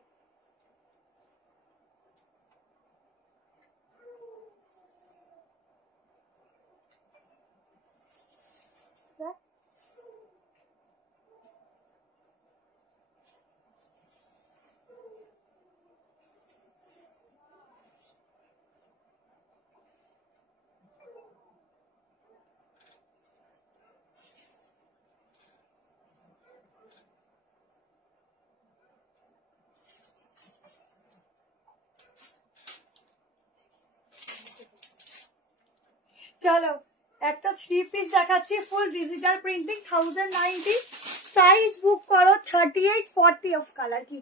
চলো একটা 3 পিস দেখাচ্ছি, ফুল ডিজিটাল প্রিন্টিং, 1090, সাইজ বুক করো 38 40 অফ কালার কি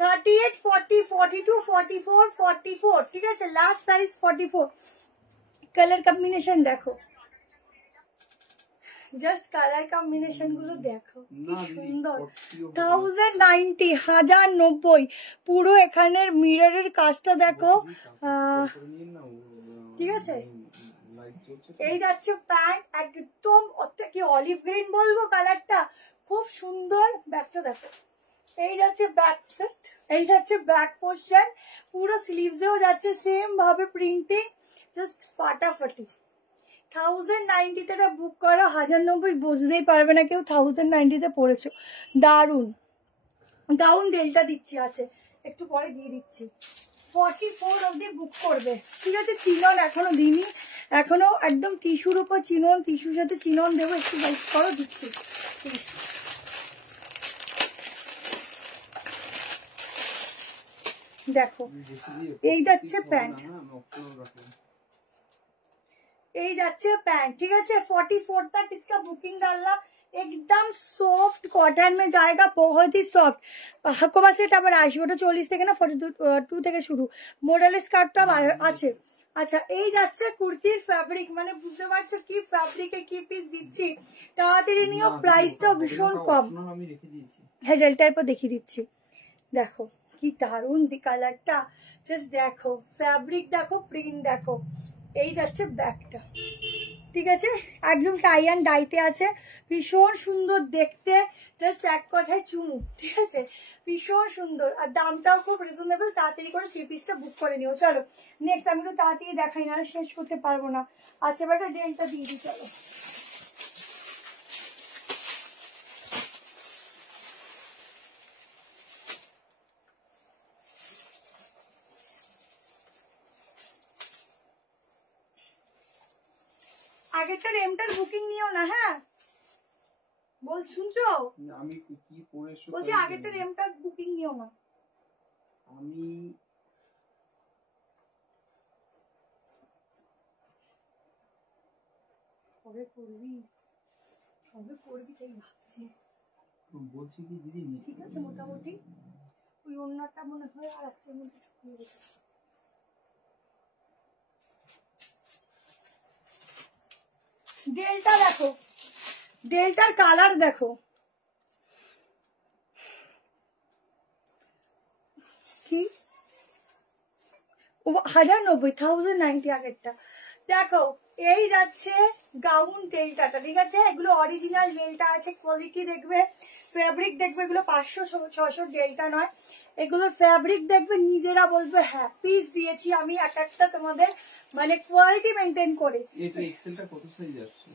38 40 42 44 44, ঠিক আছে, লাস্ট সাইজ 44। কালার কম্বিনেশন দেখো, জাস্ট কালার কম্বিনেশন গুলো দেখো কি সুন্দর। 1090, 1090, পুরো এখানের মিররের কাজটা দেখো, ঠিক আছে। এই যাচ্ছে প্যান্ট, একদম কি অলিভ গ্রিন বলবো কালারটা, খুব সুন্দর। ব্যাকটা দেখো, এই যাচ্ছে ব্যাক, এই যাচ্ছে ব্যাক পোর্শন, পুরো স্লিভসেও যাচ্ছে সেম ভাবে প্রিন্টিং, জাস্ট ফাটাফাটি। 1090 তে বুক করো, 1090 বুঝতেই পারবে না কেউ 1090 তে পড়েছো। দারুন, ডাউন ডেল্টা দিচ্ছি আছে, একটু পরে দিয়ে দিচ্ছি। 44 অবধি বুক করবে, ঠিক আছে। চিনন এখনো দিইনি, এখনো একদম টিস্যুর উপর চিনন, টিস্যুর সাথে চিনন দেবো, একটু ওয়েট করো, দিচ্ছি। দেখো এই যাচ্ছে প্যান্ট, এই যাচ্ছে প্যাंट, ठीक है। 44 तक इसका बुकिंग डालना, एकदम सॉफ्ट कॉटन में जाएगा, बहुत ही सॉफ्ट। হাকোবা সেট আবার আসবে, ওটা 40 থেকে না 42 থেকে শুরু। মডেল স্কার্টটা আছে। আচ্ছা, এই যাচ্ছে কুর্তির ফ্যাব্রিক, মানে বুঝতে পারছো কি ফ্যাব্রিকে কি পিস দিচ্ছি। তাড়াতাড়ি নিও, প্রাইসটাও ভীষণ কম। হ্যাঁ, ডেল্টার পর দেখিয়ে দিচ্ছি, দেখো কি দারুন কালারটা, জাস্ট দেখো ফ্যাব্রিক দেখো, প্রিন্ট দেখো। এই যাচ্ছে ব্যাগটা, ঠিক আছে, একদম টাই অ্যান্ড ডাইতে আছে, ভীষণ সুন্দর দেখতে, জাস্ট এক কথায় চুমু, ঠিক আছে, ভীষণ সুন্দর। আর দামটাও খুব রিজনেবল। তাড়াতাড়ি করে 3 পিসটা বুক করে নিও। চলো নেক্সট, আমি তো তাড়াতাড়ি দেখাই না, শেষ করতে পারবো না। আচ্ছা, এবার ডেলটা দিয়ে দিই, চলো। আগেরটার এমটার বুকিং নিও না, হ্যাঁ বল, শুনছো? আমি কি পড়েছো বলছি আগেরটার এমটার বুকিং নিও না। আমি কবে করবি তাই ভাবছি। বলছি কি দিদি, ঠিক আছে, মোটামুটি ওই অন্যটা মনে হয় আর একটার মধ্যে ঢুকিয়ে রেখেছি। ডেলটা দেখো, ডেলটার কালার দেখো, কি 1090, 1090 আগেরটা। দেখো এই যাচ্ছে গাউন ডেল্টাটা, ঠিক আছে, এগুলো অরিজিনাল ডেল্টা আছে, কোয়ালিটি দেখবে, ফ্যাব্রিক দেখবে, এগুলো 500-600 ডেল্টা নয়, এগুলোর ফ্যাব্রিক দেখবে, নিজেরা বলবে হ্যাঁ পিস দিয়েছি আমি এক একটা তোমাদের, মানে কোয়ালিটি মেনটেন করে। এটা এক্সেলটা কত সাইজ আসছে?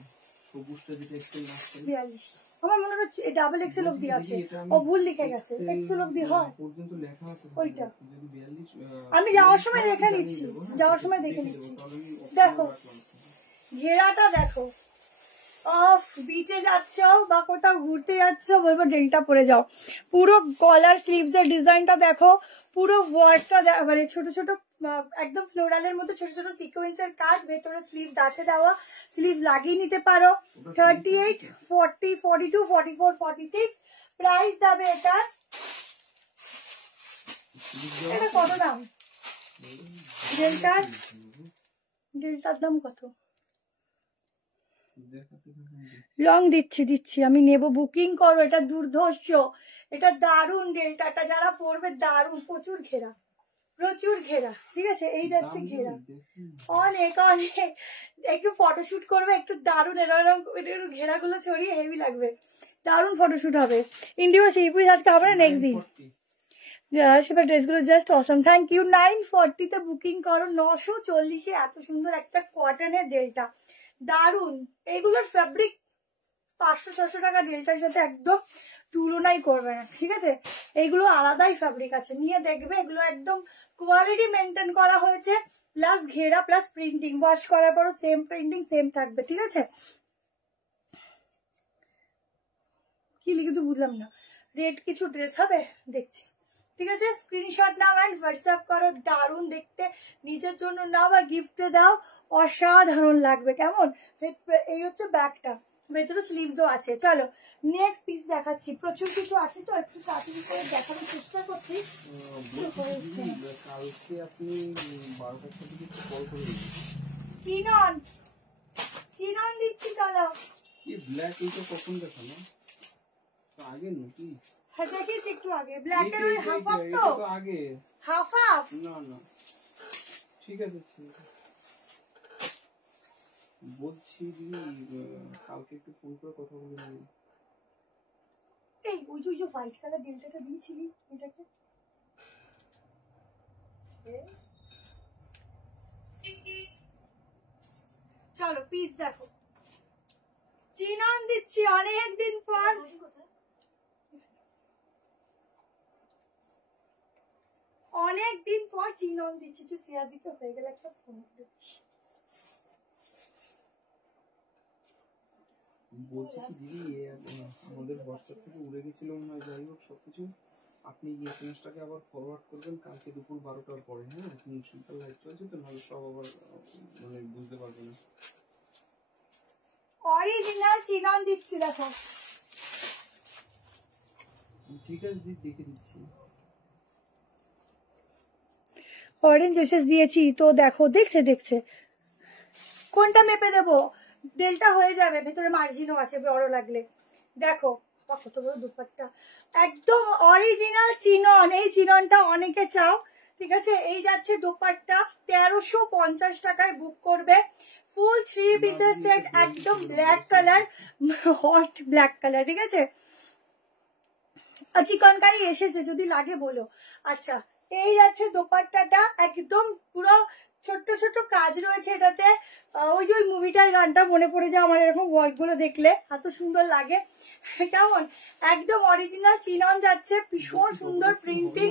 সবুজটা যেটা এক্সেল আসছে 42, আমার মনে হচ্ছে ডাবল এক্সেল অবধি আছে, ও ভুল লিখে গেছে, এক্সেল অবধি হয় পর্যন্ত লেখা আছে ওইটা। যদি 42, আমি যাওয়ার সময় দেখে নিচ্ছি, যাওয়ার সময় দেখে নিচ্ছি। দেখো ঘেরাটা দেখো, অফ বিচে যাচ্ছ বা কোথাও ঘুরতে যাচ্ছ, বলবো ডেল্টা পরে যাও। পুরো গলার স্লিভস এর ডিজাইনটা দেখো, পুরো ওয়ার্কটা মানে ছোট ছোট একদম ফ্লোরালের মতো ছোট ছোট সিকোয়েন্সের কাজ, ভেতরে স্লিভ আছে দেওয়া, স্লিভ লাগিয়ে নিতে পারো। 38 40 42 44 46 প্রাইস যাবে এটা। এটা কত দাম? ডেল্টার দাম কত? লং দিচ্ছি আমি নেব, বুকিং করো, এটা দুর্ধর্ষ, এটা দারুন ডেল্টাটা, যারা পরবে দারুন, প্রচুর ঘেরা, ঠিক আছে। এই যাচ্ছে ঘেরা, অনেক একটু ফটোশুট করবে, একটু দারুন এরকম ঘেরাগুলো ছড়িয়ে হেভি লাগবে, দারুন ফটোশুট হবে। ইন্ডিও 3 পিস আজকে হবে না, নেক্সট দিন। সেবার ড্রেসগুলো জাস্ট অসম, থ্যাংক ইউ। 940 তে বুকিং করো, 940 এত সুন্দর একটা কটনের ডেল্টা, দারুন। এইগুলোর ফ্যাব্রিক 500-600 টাকা ডেল্টার সাথে একদম তুলনাই করবে না, ঠিক আছে, এইগুলো আলাদাই ফ্যাব্রিক আছে, নিয়ে দেখবে, এগুলো একদম কোয়ালিটি মেনটেন করা হয়েছে, প্লাস ঘেরা প্লাস প্রিন্টিং, ওয়াশ করার পরও সেম প্রিন্টিং সেম থাকবে, ঠিক আছে। কি লিখে তো বুঝলাম না, রেড কিছু ড্রেস হবে দেখছি, ঠিক আছে, স্ক্রিনশট নাও অ্যান্ড হোয়াটসঅ্যাপ করো। দারুণ দেখতে, নিজের জন্য নাও বা গিফটে দাও, অসাধারণ লাগবে। কেমন, এই হচ্ছে ব্যাগটা, ভেতরে স্লিভসও আছে। চলো নেক্সট পিস দেখাচ্ছি, প্রচুর কিছু আছে তো একটু তাড়াতাড়ি করে দেখানোর চেষ্টা করছি। কালকে আপনি 12টার দিকে কল করে চিনন চিনন দিচ্ছি, চলো। এই ব্ল্যাক এইটা কখন দেখানো? আগে নাকি? হ্যাঁ দেখিয়েছি একটু আগে, ব্ল্যাকের ওই হাফ হাফ তো আগে হাফ হাফ। না না ঠিক আছে ঠিক আছে। বলছি দিদি কালকে একটু ফোন করে কথা বলে নিই। এই ওই যে হোয়াইট কালার ডেল্টাটা দিয়েছিলি এটাকে, চলো পিস দেখো। চিনন দিচ্ছি অনেকদিন পর, অনেকদিন পর চিনন দিচ্ছি। তুই শেয়ার দিতে হয়ে গেলে একটা ফোন দিচ্ছি। বলছি কি দিদি আমাদের হোয়াটসঅ্যাপ থেকে উড়ে গেছিল মনে হয়, যাই হোক সবকিছু আপনি এসএমএসটাকে আবার ফরওয়ার্ড করবেন কালকে দুপুর 12টার পরে। হ্যাঁ এখন সিম্পল লাইভ চলছে তো, নাহলে সব আবার মানে বুঝতে পারবে না। অরিজিনাল চিনন দিচ্ছি দেখো। ঠিক আছে দিদি দেখে দিচ্ছি। অরেঞ্জ এসএস দিয়েছি তো দেখো, দেখছে কোনটা মেপে দেবো, ডেল্টা হয়ে যাবে, ভেতরে মার্জিনও আছে বড় লাগলে। দেখো কত বড় দুপাট্টা, একদম অরিজিনাল চিনন। এই চিননটা অনেকে চাও, ঠিক আছে। এই যাচ্ছে দুপাট্টা, 1350 টাকায় বুক করবে। ফুল 3 পিসের সেট, একদম black colour, hot black colour, ঠিক আছে। চিকনকারি এসেছে, যদি লাগে বলো। আচ্ছা এই যাচ্ছে দোপাট্টাটা, একদম পুরো ছোট্ট ছোট্ট কাজ রয়েছে এটাতে। ওই যে ওই মুভিটার গানটা মনে পড়ে যায় আমার, এরকম ওয়ার্ক গুলো দেখলে এত সুন্দর লাগে। কেমন, একদম অরিজিনাল চিনন যাচ্ছে, ভীষণ সুন্দর প্রিন্টিং।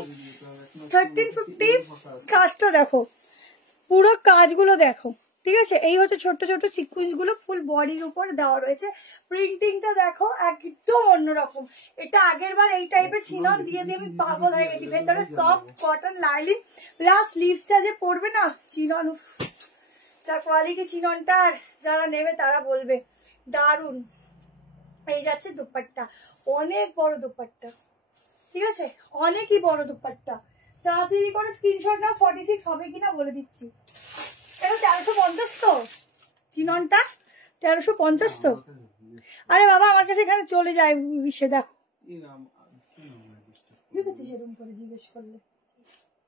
1350 কাজটা দেখো, পুরো কাজগুলো দেখো, ঠিক আছে। এই হচ্ছে ছোট্ট ছোট্ট সিকুয়েন্স গুলো ফুল বডির উপর দেওয়া রয়েছে। প্রিন্টিংটা দেখো একদম অন্যরকম। এটা আগের বার এই টাইপের চিনন দিয়ে দিয়ে আমি পাগল হয়ে গেছি। ভেতরে সফট কটন লাইলিন, প্লাস স্লিভসটা যে পরবে না চিনন, যা কোয়ালিটি চিননটার, যারা নেবে তারা বলবে দারুন। এই যাচ্ছে দুপাট্টা, অনেক বড় দুপাট্টা, ঠিক আছে, অনেকই বড় দুপাট্টা। তাড়াতাড়ি করে স্ক্রিনশট নাও, 46 হবে কিনা বলে দিচ্ছি। এটা 1350 তো চিননটা, 1350 তো। আরে বাবা আমার কাছে এখানে চলে যায় বিশ্বে, দেখো দেখেছি সেরকম করে জিজ্ঞেস করলে।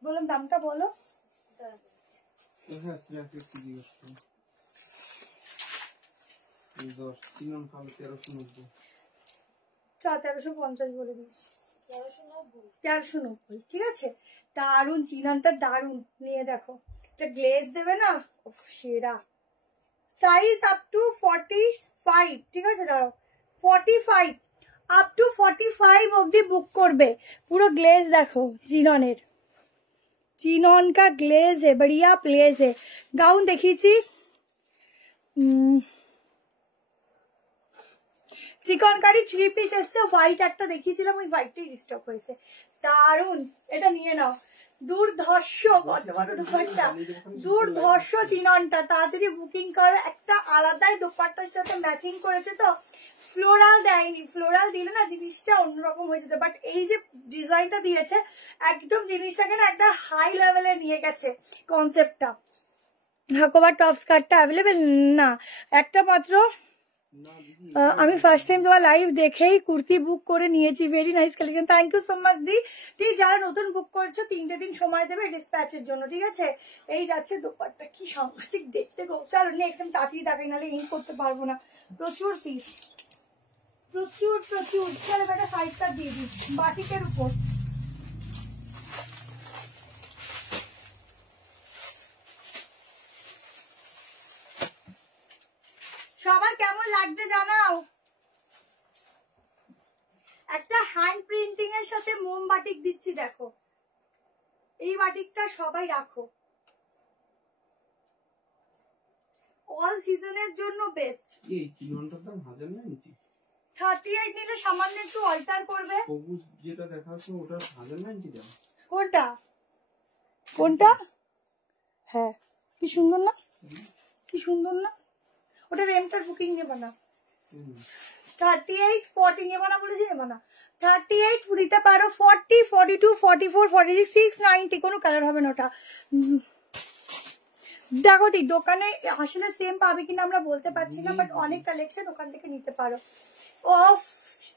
বললাম দামটা বলো। হ্যাঁ জিজ্ঞেস করুন। 10 চিনন ভালো 1390। 1350 বলে দিচ্ছি, 1390, ঠিক আছে। দারুন চিননটা, দারুন। নিয়ে দেখো, গ্লেজ দেবে না, সেরা। সাইজ আপ টু 45, ঠিক আছে, দাঁড়াও 45 আপ টু 45 অব্দি বুক করবে। পুরো গ্লেজ দেখো চিননের, চিনন কা গ্লেজ है, बढ़िया प्लेस है। गाउन দেখিয়েছি, চিকনকারি 3 পিস এসছে, হোয়াইট একটা দেখিয়েছিলাম, ওই হোয়াইটটাই স্টক হয়েছে। দারুন, এটা নিয়ে নাও। দুর্ধর্ষ, দুর্ধর্ষ চিননটা, তাড়াতাড়ি বুকিং করো। একটা আলাদাই দোপাট্টার সাথে ম্যাচিং করেছে তো, ফ্লোরাল দেয়নি, ফ্লোরাল দিলে না জিনিসটা অন্যরকম হয়ে যেত, বাট এই যে ডিজাইনটা দিয়েছে একদম জিনিসটাকে না একটা হাই লেভেলে নিয়ে গেছে কনসেপ্টটা। হাকোবার টপ স্কার্টটা অ্যাভেলেবেল না, একটা মাত্র। আমি ফার্স্ট টাইম তোমার লাইভ দেখেই কুর্তি বুক করে নিয়েছি, very nice collection, thank you so much দি। ঠিক, যারা নতুন বুক করছো 3টে দিন সময় দেবে ডিসপ্যাচের জন্য, ঠিক আছে। এই যাচ্ছে দোপাট্টা, কি সাংঘাতিক দেখতে গো। চলো নেক্সট আমি তাড়াতাড়ি দেখাই, নাহলে ইন করতে পারবো না। প্রচুর পিস, প্রচুর প্রচুর। চলো একটা 5টা দিয়ে দিই বাটিকের উপর। সবার কেমন লাগছে জানাও। একটা হ্যান্ড প্রিন্টিং এর সাথে মোম বাটিক দিচ্ছি, দেখো এই বাটিকটা সবাই রাখো, অল সিজনের জন্য বেস্ট। এই চিননটার দাম 1090। 38 নিলে সামান্য একটু অল্টার করবে। সবুজ যেটা দেখাচ্ছ ওটা 1090 দাম। কোনটা কোনটা? হ্যাঁ কি সুন্দর না, কি সুন্দর না। ওটা রেমটার বুকিং নেবা না, 38 40 নেবা না বলেছি, নেবা না। 38 নিতে পারো, 40 42 44 46 690 কোনো কালার হবে না ওটা। দেখো দি দোকানে আসলে সেম পাবে কিনা আমরা বলতে পারছি না, বাট অনেক কালেকশন ওখান থেকে নিতে পারো। অফ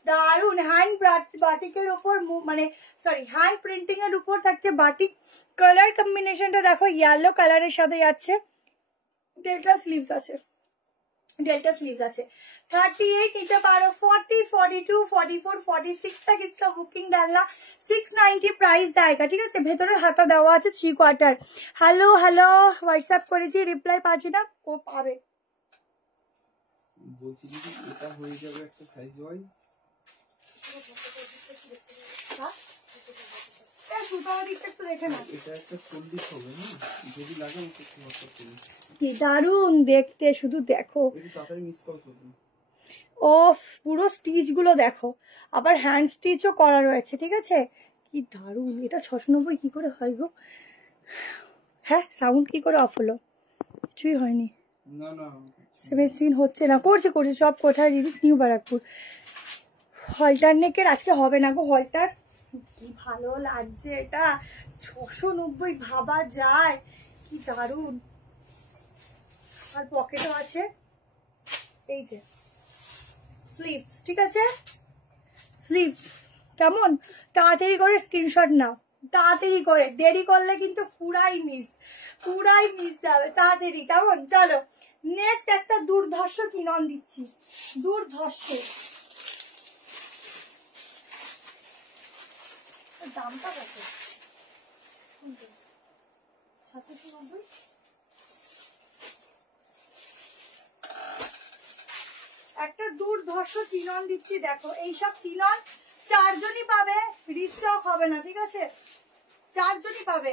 দারুন হ্যান্ড বাটিকের উপর, মানে সরি হ্যান্ড প্রিন্টিং এর উপর থাকছে বাটিক। কালার কম্বিনেশনটা দেখো, ইয়েলো কালারের সাথে যাচ্ছে, ডেল্টা স্লিভস আছে, डेल्टा स्लीव्स আছে। 38 নিতে পারো, 40 42 44 46 तक इसका बुकिंग डालना। 690 प्राइस जाएगा, ঠিক আছে। ভেতরে হাতা দেওয়া আছে 3 কোয়ার্টার। হ্যালো হ্যালো হোয়াটসঅ্যাপ করেছি, রিপ্লাই পাচ্ছি না, ও পাবে। বলছি দিদি এটা হয়ে যাবে একটা সাইজ ওয়াইজ। দারুন দেখতে, শুধু দেখো ওফ, পুরো স্টিচ গুলো দেখো, আবার হ্যান্ড স্টিচও করা রয়েছে, ঠিক আছে। কি দারুন, এটা 690 কি করে হয় গো? হ্যাঁ সাউন্ড কি করে অফ হলো? কিছুই হয়নি, না না সেভেন হচ্ছে না, করছে করছে সব। কোথায় দিদি? নিউ ব্যারাকপুর। হলটার নেকের আজকে হবে না গো, হলটার। কি ভালো লাগছে এটা, 690 ভাবা যায়, কি দারুন। আর পকেটও আছে, এই যে স্লিভস, ঠিক আছে স্লিভস। কেমন? তাড়াতাড়ি করে স্ক্রিনশট নাও, তাড়াতাড়ি করে, দেরি করলে কিন্তু পুরাই মিস যাবে, তাড়াতাড়ি। কেমন? চলো নেক্সট একটা দুর্ধর্ষ চিনন দিচ্ছি, দুর্ধর্ষ। দামটা কত? 790। একটা দুর্ধর্ষ চিনন দিচ্ছি, দেখো এইসব চিনন 4 জনই পাবে, রিস্টক হবে না, ঠিক আছে। 4 জনই পাবে,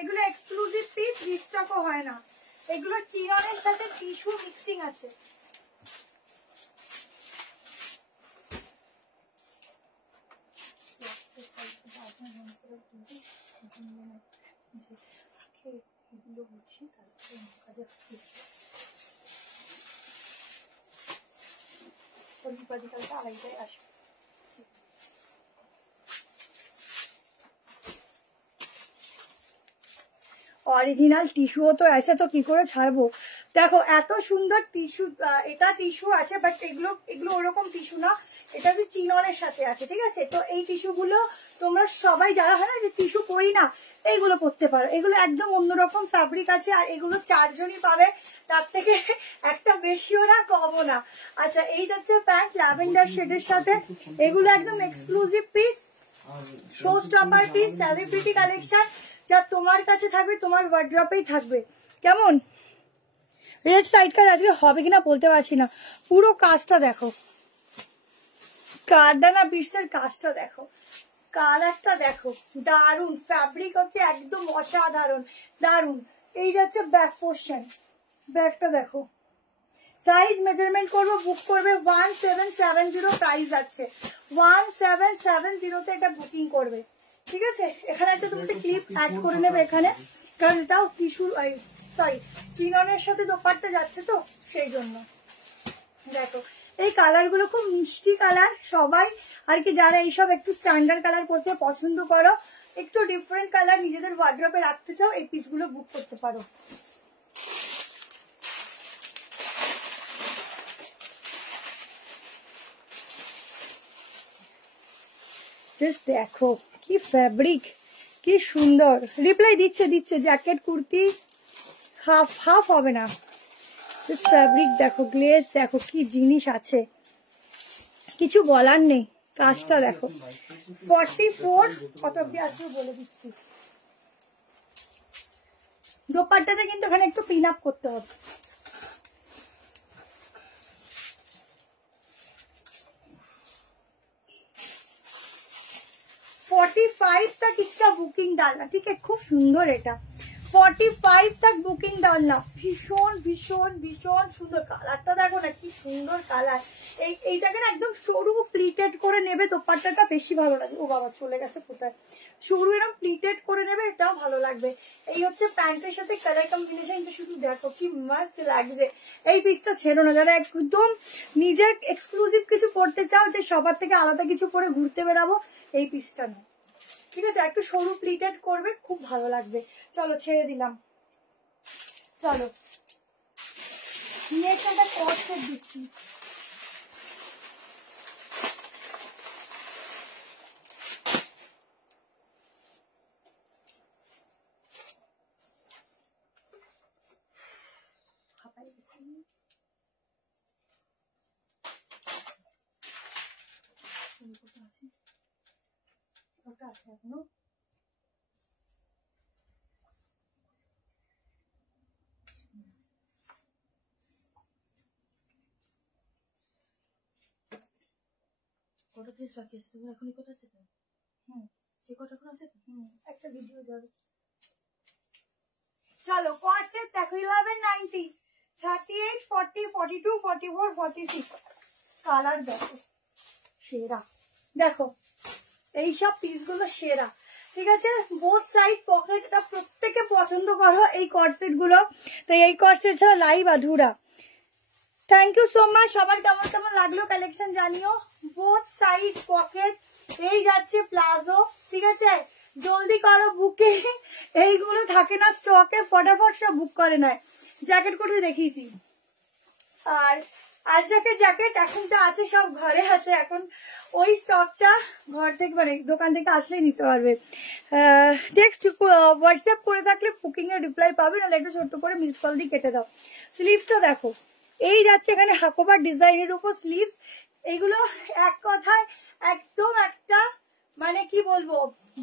এগুলো এক্সক্লুসিভ পিস, রিস্টকও হয় না। এগুলো চিননের সাথে টিস্যু মিক্সিং আছে। অরিজিনাল টিস্যুও তো আছে, তো কি করে ছাড়বো। দেখো এত সুন্দর টিস্যু, এটা টিস্যু আছে, বাট এগুলো ওরকম টিস্যু না, এটা তো চিননের সাথে আছে, ঠিক আছে। তো এই টিস্যুগুলো তোমরা সবাই যারা হয় না যে টিস্যু পরি না, এইগুলো পরতে পারো। এগুলো একদম অন্যরকম ফ্যাব্রিক আছে, আর এগুলো 4 জনই পাবে, তার থেকে একটা বেশিও না কমও না। আচ্ছা এই যাচ্ছে প্যান্ট ল্যাভেন্ডার শেডের সাথে, এগুলো একদম exclusive piece, show stopper piece, celebrity collection, যা তোমার কাছে থাকবে, তোমার ওয়ার্ড্রপেই থাকবে। কেমন? রেড সাইড কাজ আজকে হবে কিনা বলতে পারছি না। পুরো কাজটা দেখো, কারদানা বিটসের কাজটা দেখো, কালারটা দেখো, দারুন। ফ্যাব্রিক হচ্ছে একদম অসাধারণ, দারুন। এই যাচ্ছে ব্যাক পোর্শন, ব্যাকটা দেখো। সাইজ মেজারমেন্ট করবো, বুক করবে 1770, প্রাইস আছে 1770 তে এটা বুকিং করবে, ঠিক আছে। এখানে একটা তুমি ক্লিপ অ্যাড করে নেবে এখানে, কারণ এটাও টিস্যু, সরি চিননের সাথে দোপাট্টা যাচ্ছে তো সেই জন্য। দেখো এই কালার গুলো খুব মিষ্টি কালার, সবাই আর কি যারা এইসব একটু স্ট্যান্ডার্ড কালার পরতে পছন্দ করো, একটু ডিফারেন্ট কালার নিজেদের ওয়ার্ড্রপে রাখতে চাও, এই পিসগুলো বুক করতে পারো। জাস্ট দেখো কি ফ্যাব্রিক, কি সুন্দর। রিপ্লাই দিচ্ছে জ্যাকেট কুর্তি হাফ হবে না। ফ্যাব্রিক দেখো, গ্লেজ দেখো, কি জিনিস আছে, কিছু বলার নেই। কাজটা দেখো, 44 কত অব্দি আসবে বলে দিচ্ছি। দোপাট্টাটা কিন্তু এখানে একটু পিন আপ করতে হবে। तक इसका बुकिंग डालना, ठीक है। खूब सुंदर এটা 45 तक बुकिंग डालना। ভীষণ ভীষণ ভীষণ সুন্দর কালারটা দেখো না, কি সুন্দর কালার। এইটাকে না একদম সরু প্লিটেড করে নেবে, দোপাট্টাটা বেশি ভালো লাগে। ও বাবা চলে গেছে কোথায়, সরু এরকম প্লিটেড করে নেবে, এটাও ভালো লাগবে। এই হচ্ছে প্যান্টের সাথে কালার কম্বিনেশনটা, শুধু দেখো কি মাস্ট লাগছে। এই পিসটা ছেড়ো না, যারা একদম নিজের এক্সক্লুসিভ কিছু পড়তে চাও, যে সবার থেকে আলাদা কিছু পরে ঘুরতে বেরাবো, এই পিসটা না, ঠিক আছে? একটু সরু প্লিটেড করবে, খুব ভালো লাগবে। চলো ছেড়ে দিলাম। চলো নেক্সট একটা কট সেট দিচ্ছি। ওটা আছে এখনো। কটা ড্রেস বাকি আছে তোমার এখন? কটা আছে তো? এই কটা এখন আছে তো? একটা ভিডিও যাবে। চলো কর্সেট দেখো 1190, 38, 40, 42, 44, 46 কালার দেখো, সেরা। দেখো এইসব পিসগুলো সেরা, ঠিক আছে? বোথ সাইড পকেট, এটা প্রত্যেকে পছন্দ করো এই কর্সেট গুলো। তো এই কর্সেট ছাড়া লাইভ আধুরা। Thank you so much. সবার কেমন কেমন লাগলো কালেকশন জানিও। বোথ সাইড পকেট, এই যাচ্ছে প্লাজো, ঠিক আছে? জলদি করো বুকে, এইগুলো থাকে না স্টকে, ফটাফট সব বুক করে নেয়। জ্যাকেট করতে দেখিয়েছি, আর আজরাকের জ্যাকেট এখন যা আছে সব ঘরে আছে, এখন ওই স্টকটা ঘর থেকে মানে দোকান থেকে আসলেই নিতে পারবে। টেক্সট হোয়াটসঅ্যাপ করে থাকলে বুকিং এর রিপ্লাই পাবে, নাহলে একটু ছোট্ট করে মিসড কল দিয়ে কেটে দাও। স্লিভসটা দেখো, এই যাচ্ছে এখানে হাকোবার ডিজাইনের উপর স্লিভস। এইগুলো এক কথায় একদম একটা মানে কি বলবো,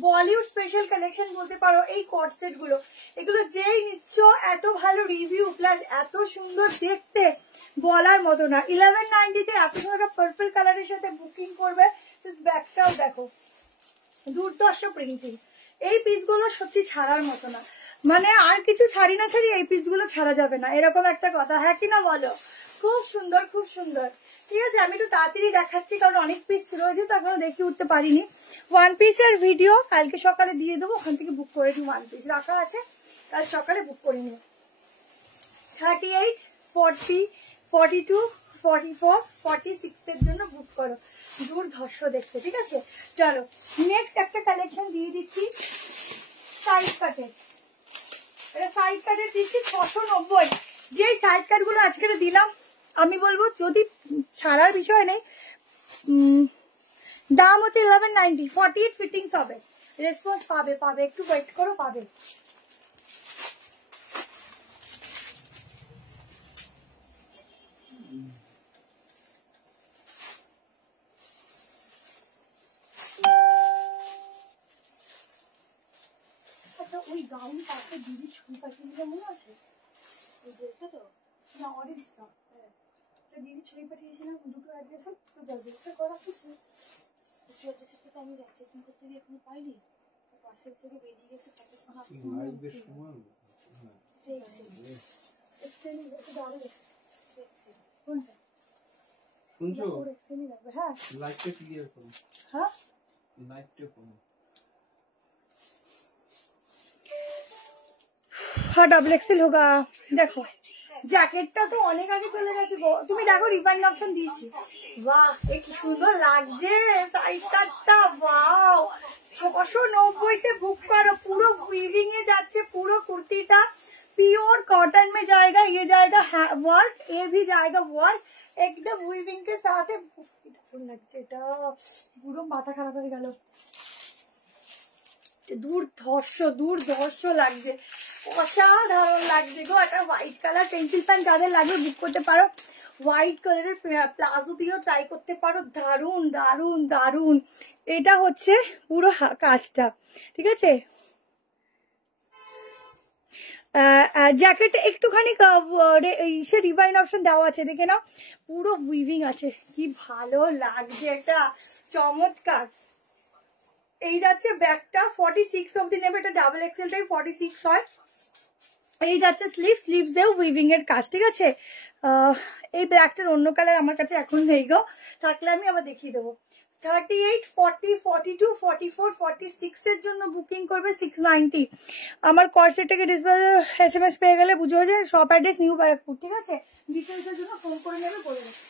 বলিউড স্পেশাল কালেকশন বলতে পারো এই কট সেট গুলো। এগুলো যেই নিচ্ছ এত ভালো রিভিউ প্লাস এত সুন্দর দেখতে, বলার মতো না। 1190 এত সুন্দর পার্পল কালারের সাথে বুকিং করবে। ব্যাগটাও দেখো, দুর্দর্শ প্রিন্টিং। এই পিসগুলো সত্যি ছাড়ার মতো না, মানে আর কিছু ছাড়ি না ছাড়ি এই পিসগুলো ছাড়া যাবে না, এরকম একটা কথা, হ্যাঁ কি না বলো? খুব সুন্দর খুব সুন্দর, ঠিক আছে? আমি একটু তাড়াতাড়ি দেখাচ্ছি কারণ অনেক পিস রয়েছে, তো এখনো দেখে উঠতে পারিনি। ওয়ান পিসের ভিডিও কালকে সকালে দিয়ে দেবো, ওখান থেকে বুক করে নিই। ওয়ান পিস রাখা আছে, কাল সকালে বুক করে নিই। 38, 40, 42, 44, 46 এর জন্য বুক করো, দুর্ধর্ষ দেখতে, ঠিক আছে? চলো নেক্সট একটা কালেকশন দিয়ে দিচ্ছি সাইড কাটের। এটা সাইড কাটের দিচ্ছি 690। যে সাইড কাট গুলো আজকে দিলাম, আমি বলবো যদি ছাড়ার বিষয় নেই, দাম হচ্ছে 1190, 48 ফিটিংস হবে। রেসপন্স পাবে, পাবে, একটু ওয়েট করো, পাবে। আচ্ছা ওই গাউন পাশে দিদি ছুরি পাঠিয়ে মনে আছে? ওই ড্রেসটা তো না অরেঞ্জটা, দিদি ছুরি পাঠিয়েছিলাম, দুটো অ্যাড্রেস তো যাবে করা কিছু। ড্রেসটা তো আমি চেকিং করতে গিয়ে এখনো পাইনি, পার্সেল থেকে বেরিয়ে গেছে। লাইভের সময় শুনছো? হ্যাঁ লাইভটা ক্লিয়ার করো, হ্যাঁ লাইভটা করো। हाँ डबल एक्सेल होगा। देखो জ্যাকেটটা তো অনেক আগে চলে গেছে গো, তুমি দেখো রিফাইন্ড অপশন দিয়েছি। বাহ কি সুন্দর লাগছে সাইডটা, ওয়াও। 690 বুক করো, पूरा वीविंग এ যাচ্ছে পুরো কুর্তিটা, प्योर कॉटन में जाएगा, ये जाएगा वर्क, ये भी जाएगा वर्क, एकदम वीविंग के साथ है। লাগছে এটা, পুরো মাথা খারাপ হয়ে গেল, দুর্ধর্ষ লাগছে, অসাধারণ লাগছে গো। একটা হোয়াইট কালার পেন্সিল প্যান্ট যাদের লাগবে বুক করতে পারো, হোয়াইট কালারের প্লাজো দিয়েও ট্রাই করতে পারো, দারুন দারুন দারুন। এটা হচ্ছে পুরো কাজটা, ঠিক আছে? জ্যাকেট একটুখানি সে রিভাইন অপশন দেওয়া আছে, দেখে নাও, পুরো উইভিং আছে, কি ভালো লাগছে, একটা চমৎকার। এই যাচ্ছে ব্যাগটা 46 অব্দি নেবে, এটা ডাবল এক্সেলটাই 46 হয়। এই যাচ্ছে স্লিভসেও উইভিং এর কাজ, ঠিক আছে। এই ব্ল্যাকটার অন্য কালার আমার কাছে এখন নেই গো, থাকলে আমি আবার দেখিয়ে দেবো। 38, 40, 42, 44, 46 এর জন্য বুকিং করবে 690। আমার কর্সেট থেকে SMS পেয়ে গেলে বুঝবো যে শপ অ্যাড্রেস নিউ ব্যারাকপুর, ঠিক আছে। ডিটেলসের জন্য ফোন করে নেবে, বলে দেবো।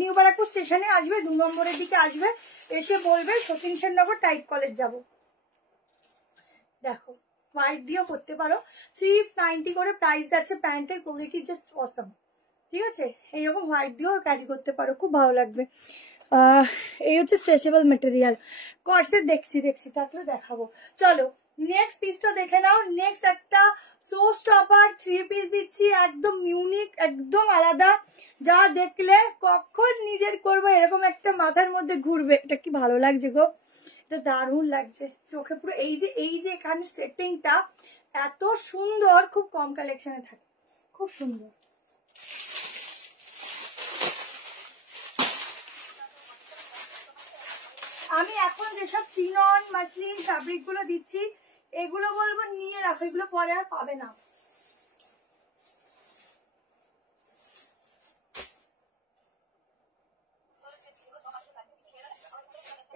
নিউ ব্যারাকপুর স্টেশনে আসবে, 2 নম্বরের দিকে আসবে, এসে বলবে সতীন সেননগর টাইপ কলেজ যাব। দেখো হোয়াইট দিয়েও করতে পারো, 390 করে প্রাইস যাচ্ছে। প্যান্টের কোয়ালিটি জাস্ট অসাম, ঠিক আছে। এইরকম হোয়াইট দিয়েও ক্যারি করতে পারো, খুব ভালো লাগবে। এই হচ্ছে স্ট্রেচেবল মেটেরিয়াল। কর্সেট দেখছি থাকলে দেখাবো। চলো নেক্সট পিসটা দেখে নাও। নেক্সট একটা শো স্টপার 3 পিস দিচ্ছি, একদম ইউনিক, একদম আলাদা, যা দেখলে কখন নিজের করবো এরকম একটা মাথার মধ্যে ঘুরবে। এটা কি ভালো লাগছে গো, এটা দারুণ লাগছে চোখে পুরো। এই যে এখানে সেটিংটা এত সুন্দর, খুব কম কালেকশনে থাকে, খুব সুন্দর। আমি এখন যেসব চিনন মাসলিন ফ্যাব্রিক গুলো দিচ্ছি, এগুলো বলবো নিয়ে রাখো, এগুলো পরে আর পাবে না।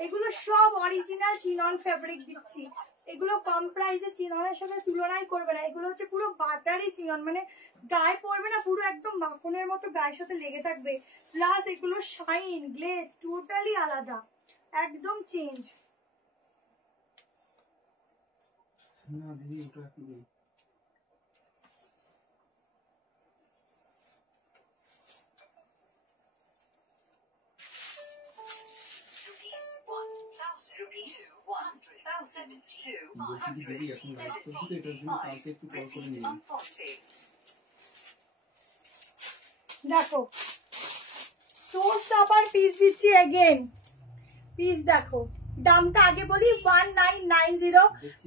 এগুলো সব অরিজিনাল চিনন ফ্যাব্রিক দিচ্ছি, এগুলো কম প্রাইসে চিননের সাথে তুলনাই করবে না। এগুলো হচ্ছে পুরো বাটারি চিনন, মানে গায়ে পড়বে না, পুরো একদম মাখনের মতো গায়ের সাথে লেগে থাকবে। প্লাস এগুলো শাইন গ্লেজ টোটালি আলাদা, একদম চেঞ্জ। না দিদি ওটা এখন নেই। বলছি দিদি এখন লাইভ চলছে তো, এটার জন্য কালকে একটু কল করে নিন। দেখো সোর্স আবার পিস দিচ্ছি এগেন, পিস দেখো, দামটা আগে বলি 1990।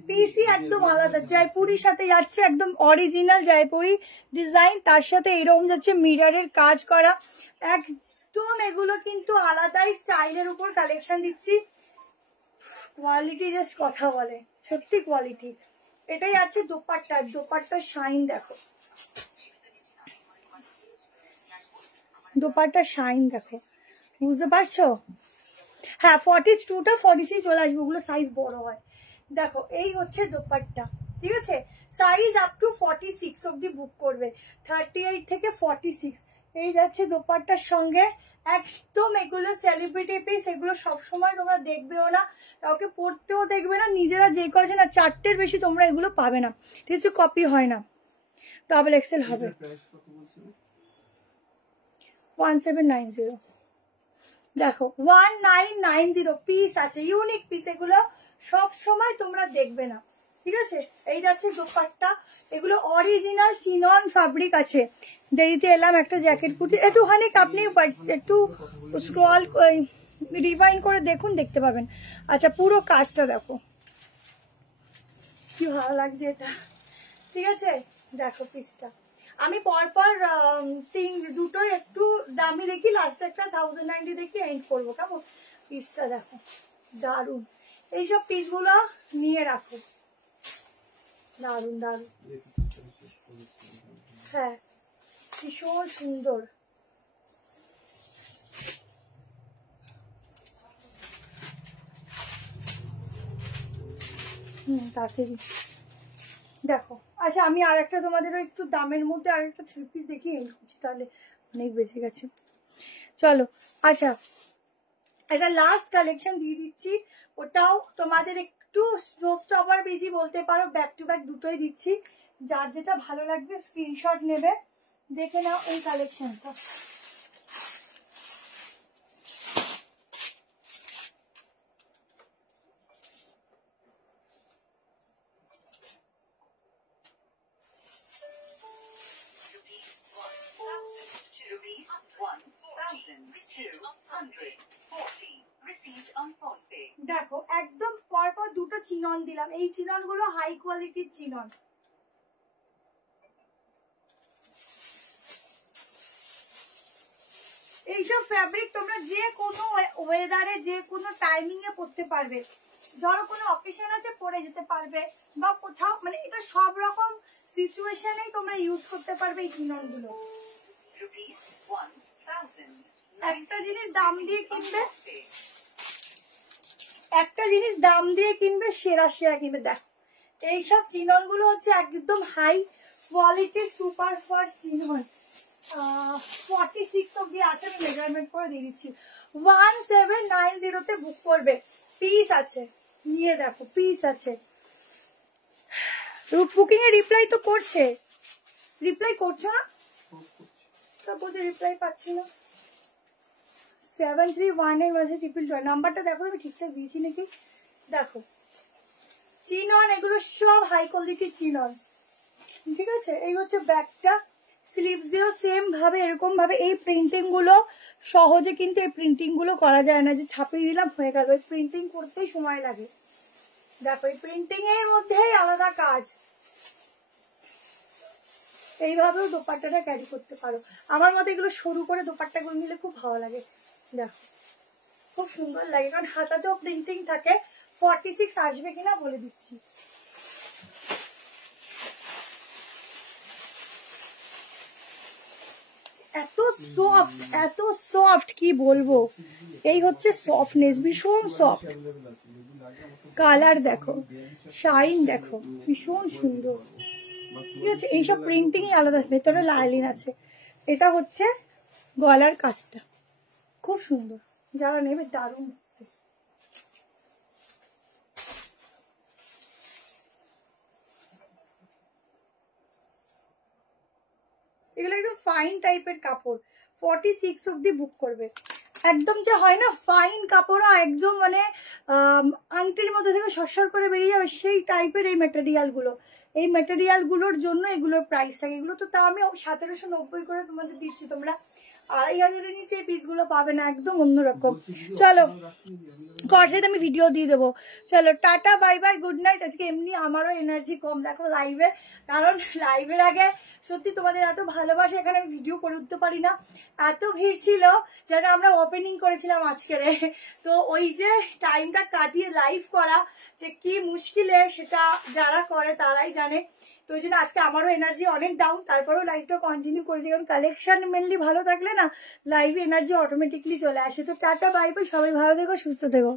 পিসি একদম আলাদা, জয়পুরির সাথে যাচ্ছে, একদম অরিজিনাল জয়পুরি ডিজাইন, তার সাথে এরকম যাচ্ছে মিররের কাজ করা, একদম এগুলো কিন্তু আলাদাই স্টাইলের উপর কালেকশন দিচ্ছি। কোয়ালিটি জাস্ট কথা বলে, সত্যি কোয়ালিটি। এটাই আছে দোপাট্টার শাইন দেখো, দোপাট্টার শাইন দেখো, বুঝতে পারছো? হ্যাঁ 42 টা 43 চলে আসবে, ওগুলো সাইজ বড় হয়। দেখো এই হচ্ছে দোপাট্টা, ঠিক আছে। সাইজ আপ টু 46 অব্দি বুক করবে, 38 থেকে 46। এই যাচ্ছে দোপাট্টার সঙ্গে, একদম এগুলো সেলিব্রিটি পিস, এগুলো সবসময় তোমরা দেখবেও না, কাউকে পড়তেও দেখবে না, নিজেরা যে কয়েছে না 4টের বেশি তোমরা এগুলো পাবে না, ঠিক আছে। কপি হয় না, ডাবল এক্সেল হবে। 1790 দেখো, 1990 পিস আছে, ইউনিক পিস, এগুলো সব সময় তোমরা দেখবে না, ঠিক আছে। এই যাচ্ছে দোপাট্টা, এগুলো অরিজিনাল চিনন ফ্যাব্রিক আছে। দেরিতে এলাম, একটা জ্যাকেট কুর্তি, একটুখানি আপনি একটু স্ক্রল রিভাইন্ড করে দেখুন, দেখতে পাবেন। আচ্ছা পুরো কাজটা দেখো কি ভালো লাগছে এটা, ঠিক আছে। দেখো পিসটা আমি পরপর দুটোই একটু দামি দেখি, লাস্ট একটা 1090 দেখি এন্ড করবো, কেমন। পিসটা দেখো দারুন, এইসব পিসগুলো নিয়ে রাখো, দারুন দারুন। হ্যাঁ ভীষণ সুন্দর। তাকে দেখো। আচ্ছা আমি আর একটা তোমাদেরও একটু দামের মধ্যে আর একটা 3 পিস দেখি এন্ড করছি, তাহলে অনেক বেঁচে গেছে। চলো আচ্ছা এটা লাস্ট কালেকশন দিয়ে দিচ্ছি, ওটাও তোমাদের একটু স্টপার বেশি বলতে পারো, ব্যাক টু ব্যাক দুটোই দিচ্ছি, যার যেটা ভালো লাগবে স্ক্রিনশট নেবে, দেখে নাও এই কালেকশনটা। দেখো একদম পরপর দুটো চিনন দিলাম, এই চিনন গুলো হাই কোয়ালিটির চিনন। এইসব ফ্যাব্রিক তোমরা যে কোনো ওয়েদারে যে কোনো টাইমিং এ পরতে পারবে, ধরো কোনো অকেশন আছে পরে যেতে পারবে, বা কোথাও মানে এটা সব রকম সিচুয়েশনেই তোমরা ইউজ করতে পারবে এই চিননগুলো। একটা জিনিস দাম দিয়ে কিনবে, একটা জিনিস দাম দিয়ে কিনবে, সেরা সেরা কিনবে। দেখো এইসব চিননগুলো হচ্ছে একদম হাই কোয়ালিটির সুপার ফাস্ট চিনন। 46 অব্দি আছে, আমি মেজারমেন্ট করে দিয়ে দিচ্ছি। 1790 তে বুক করবে, পিস আছে, নিয়ে দেখো পিস আছে। বুকিং এ রিপ্লাই তো করছে, রিপ্লাই করছো না? বলছে রিপ্লাই পাচ্ছি না। 7318 নাম্বারটা দেখো আমি ঠিকঠাক দিয়েছি নাকি। দেখো চিনন, এগুলো সব হাই কোয়ালিটির চিনন, ঠিক আছে। এই হচ্ছে ব্যাগটা, স্লিভস দিয়েও সেম ভাবে এরকম ভাবে। এই প্রিন্টিং গুলো সহজে কিন্তু এই প্রিন্টিং গুলো করা যায় না, যে ছাপিয়ে দিলাম হয়ে গেল। এই প্রিন্টিং করতেই সময় লাগে। দেখো এই প্রিন্টিং এর মধ্যেই আলাদা কাজ। এইভাবেও দোপাট্টাটা ক্যারি করতে পারো। আমার মতে এগুলো সরু করে দোপাট্টাগুলো নিলে খুব ভালো লাগে। দেখো খুব সুন্দর লাগে, কারণ হাতাতেও প্রিন্টিং থাকে। 46 আসবে কিনা বলে দিচ্ছি। এত সফট, এত সফট কি বলবো। এই হচ্ছে সফটনেস, ভীষণ সফট। কালার দেখো, শাইন দেখো, ভীষণ সুন্দর, ঠিক আছে। এইসব প্রিন্টিংই আলাদা, ভেতরে লাইলিন আছে। এটা হচ্ছে গলার কাজটা, খুব সুন্দর, যারা নেবে দারুণ। এগুলো একদম ফাইন টাইপের কাপড়। 46 অব্দি বুক করবে। একদম যে হয় না ফাইন কাপড়, একদম মানে আংটির মধ্যে থেকে সরসর করে বেরিয়ে যাবে, সেই টাইপের এই মেটেরিয়াল গুলো। এই মেটেরিয়াল গুলোর জন্য এগুলোর প্রাইস থাকে। এগুলো তো তাও আমি 1790 করে তোমাদের দিচ্ছি, তোমরা 2500 নিচে এই পিস গুলো পাবে না, একদম অন্যরকম। চলো কর্সেট আমি ভিডিও দিয়ে দেবো। চলো tata, bye bye, good night. আজকে এমনি আমারও এনার্জি কম দেখো লাইভে, কারণ লাইভের আগে সত্যি তোমাদের এত ভালোবাসা, এখানে আমি ভিডিও করে উঠতে পারি না, এত ভিড় ছিল। যেন আমরা ওপেনিং করেছিলাম আজকের, তো ওই যে টাইমটা কাটিয়ে লাইভ করা যে কি মুশকিলে, সেটা যারা করে তারাই জানে। তো ওই জন্য আজকে আমারও এনার্জি অনেক ডাউন, তারপরেও লাইভটা কন্টিনিউ করেছি, কারণ কালেকশন মেনলি ভালো থাকলে না লাইভে এনার্জি অটোমেটিকলি চলে আসে। তো টাটা, বাই বাই, সবাই ভালো থেকো, সুস্থ থেকো।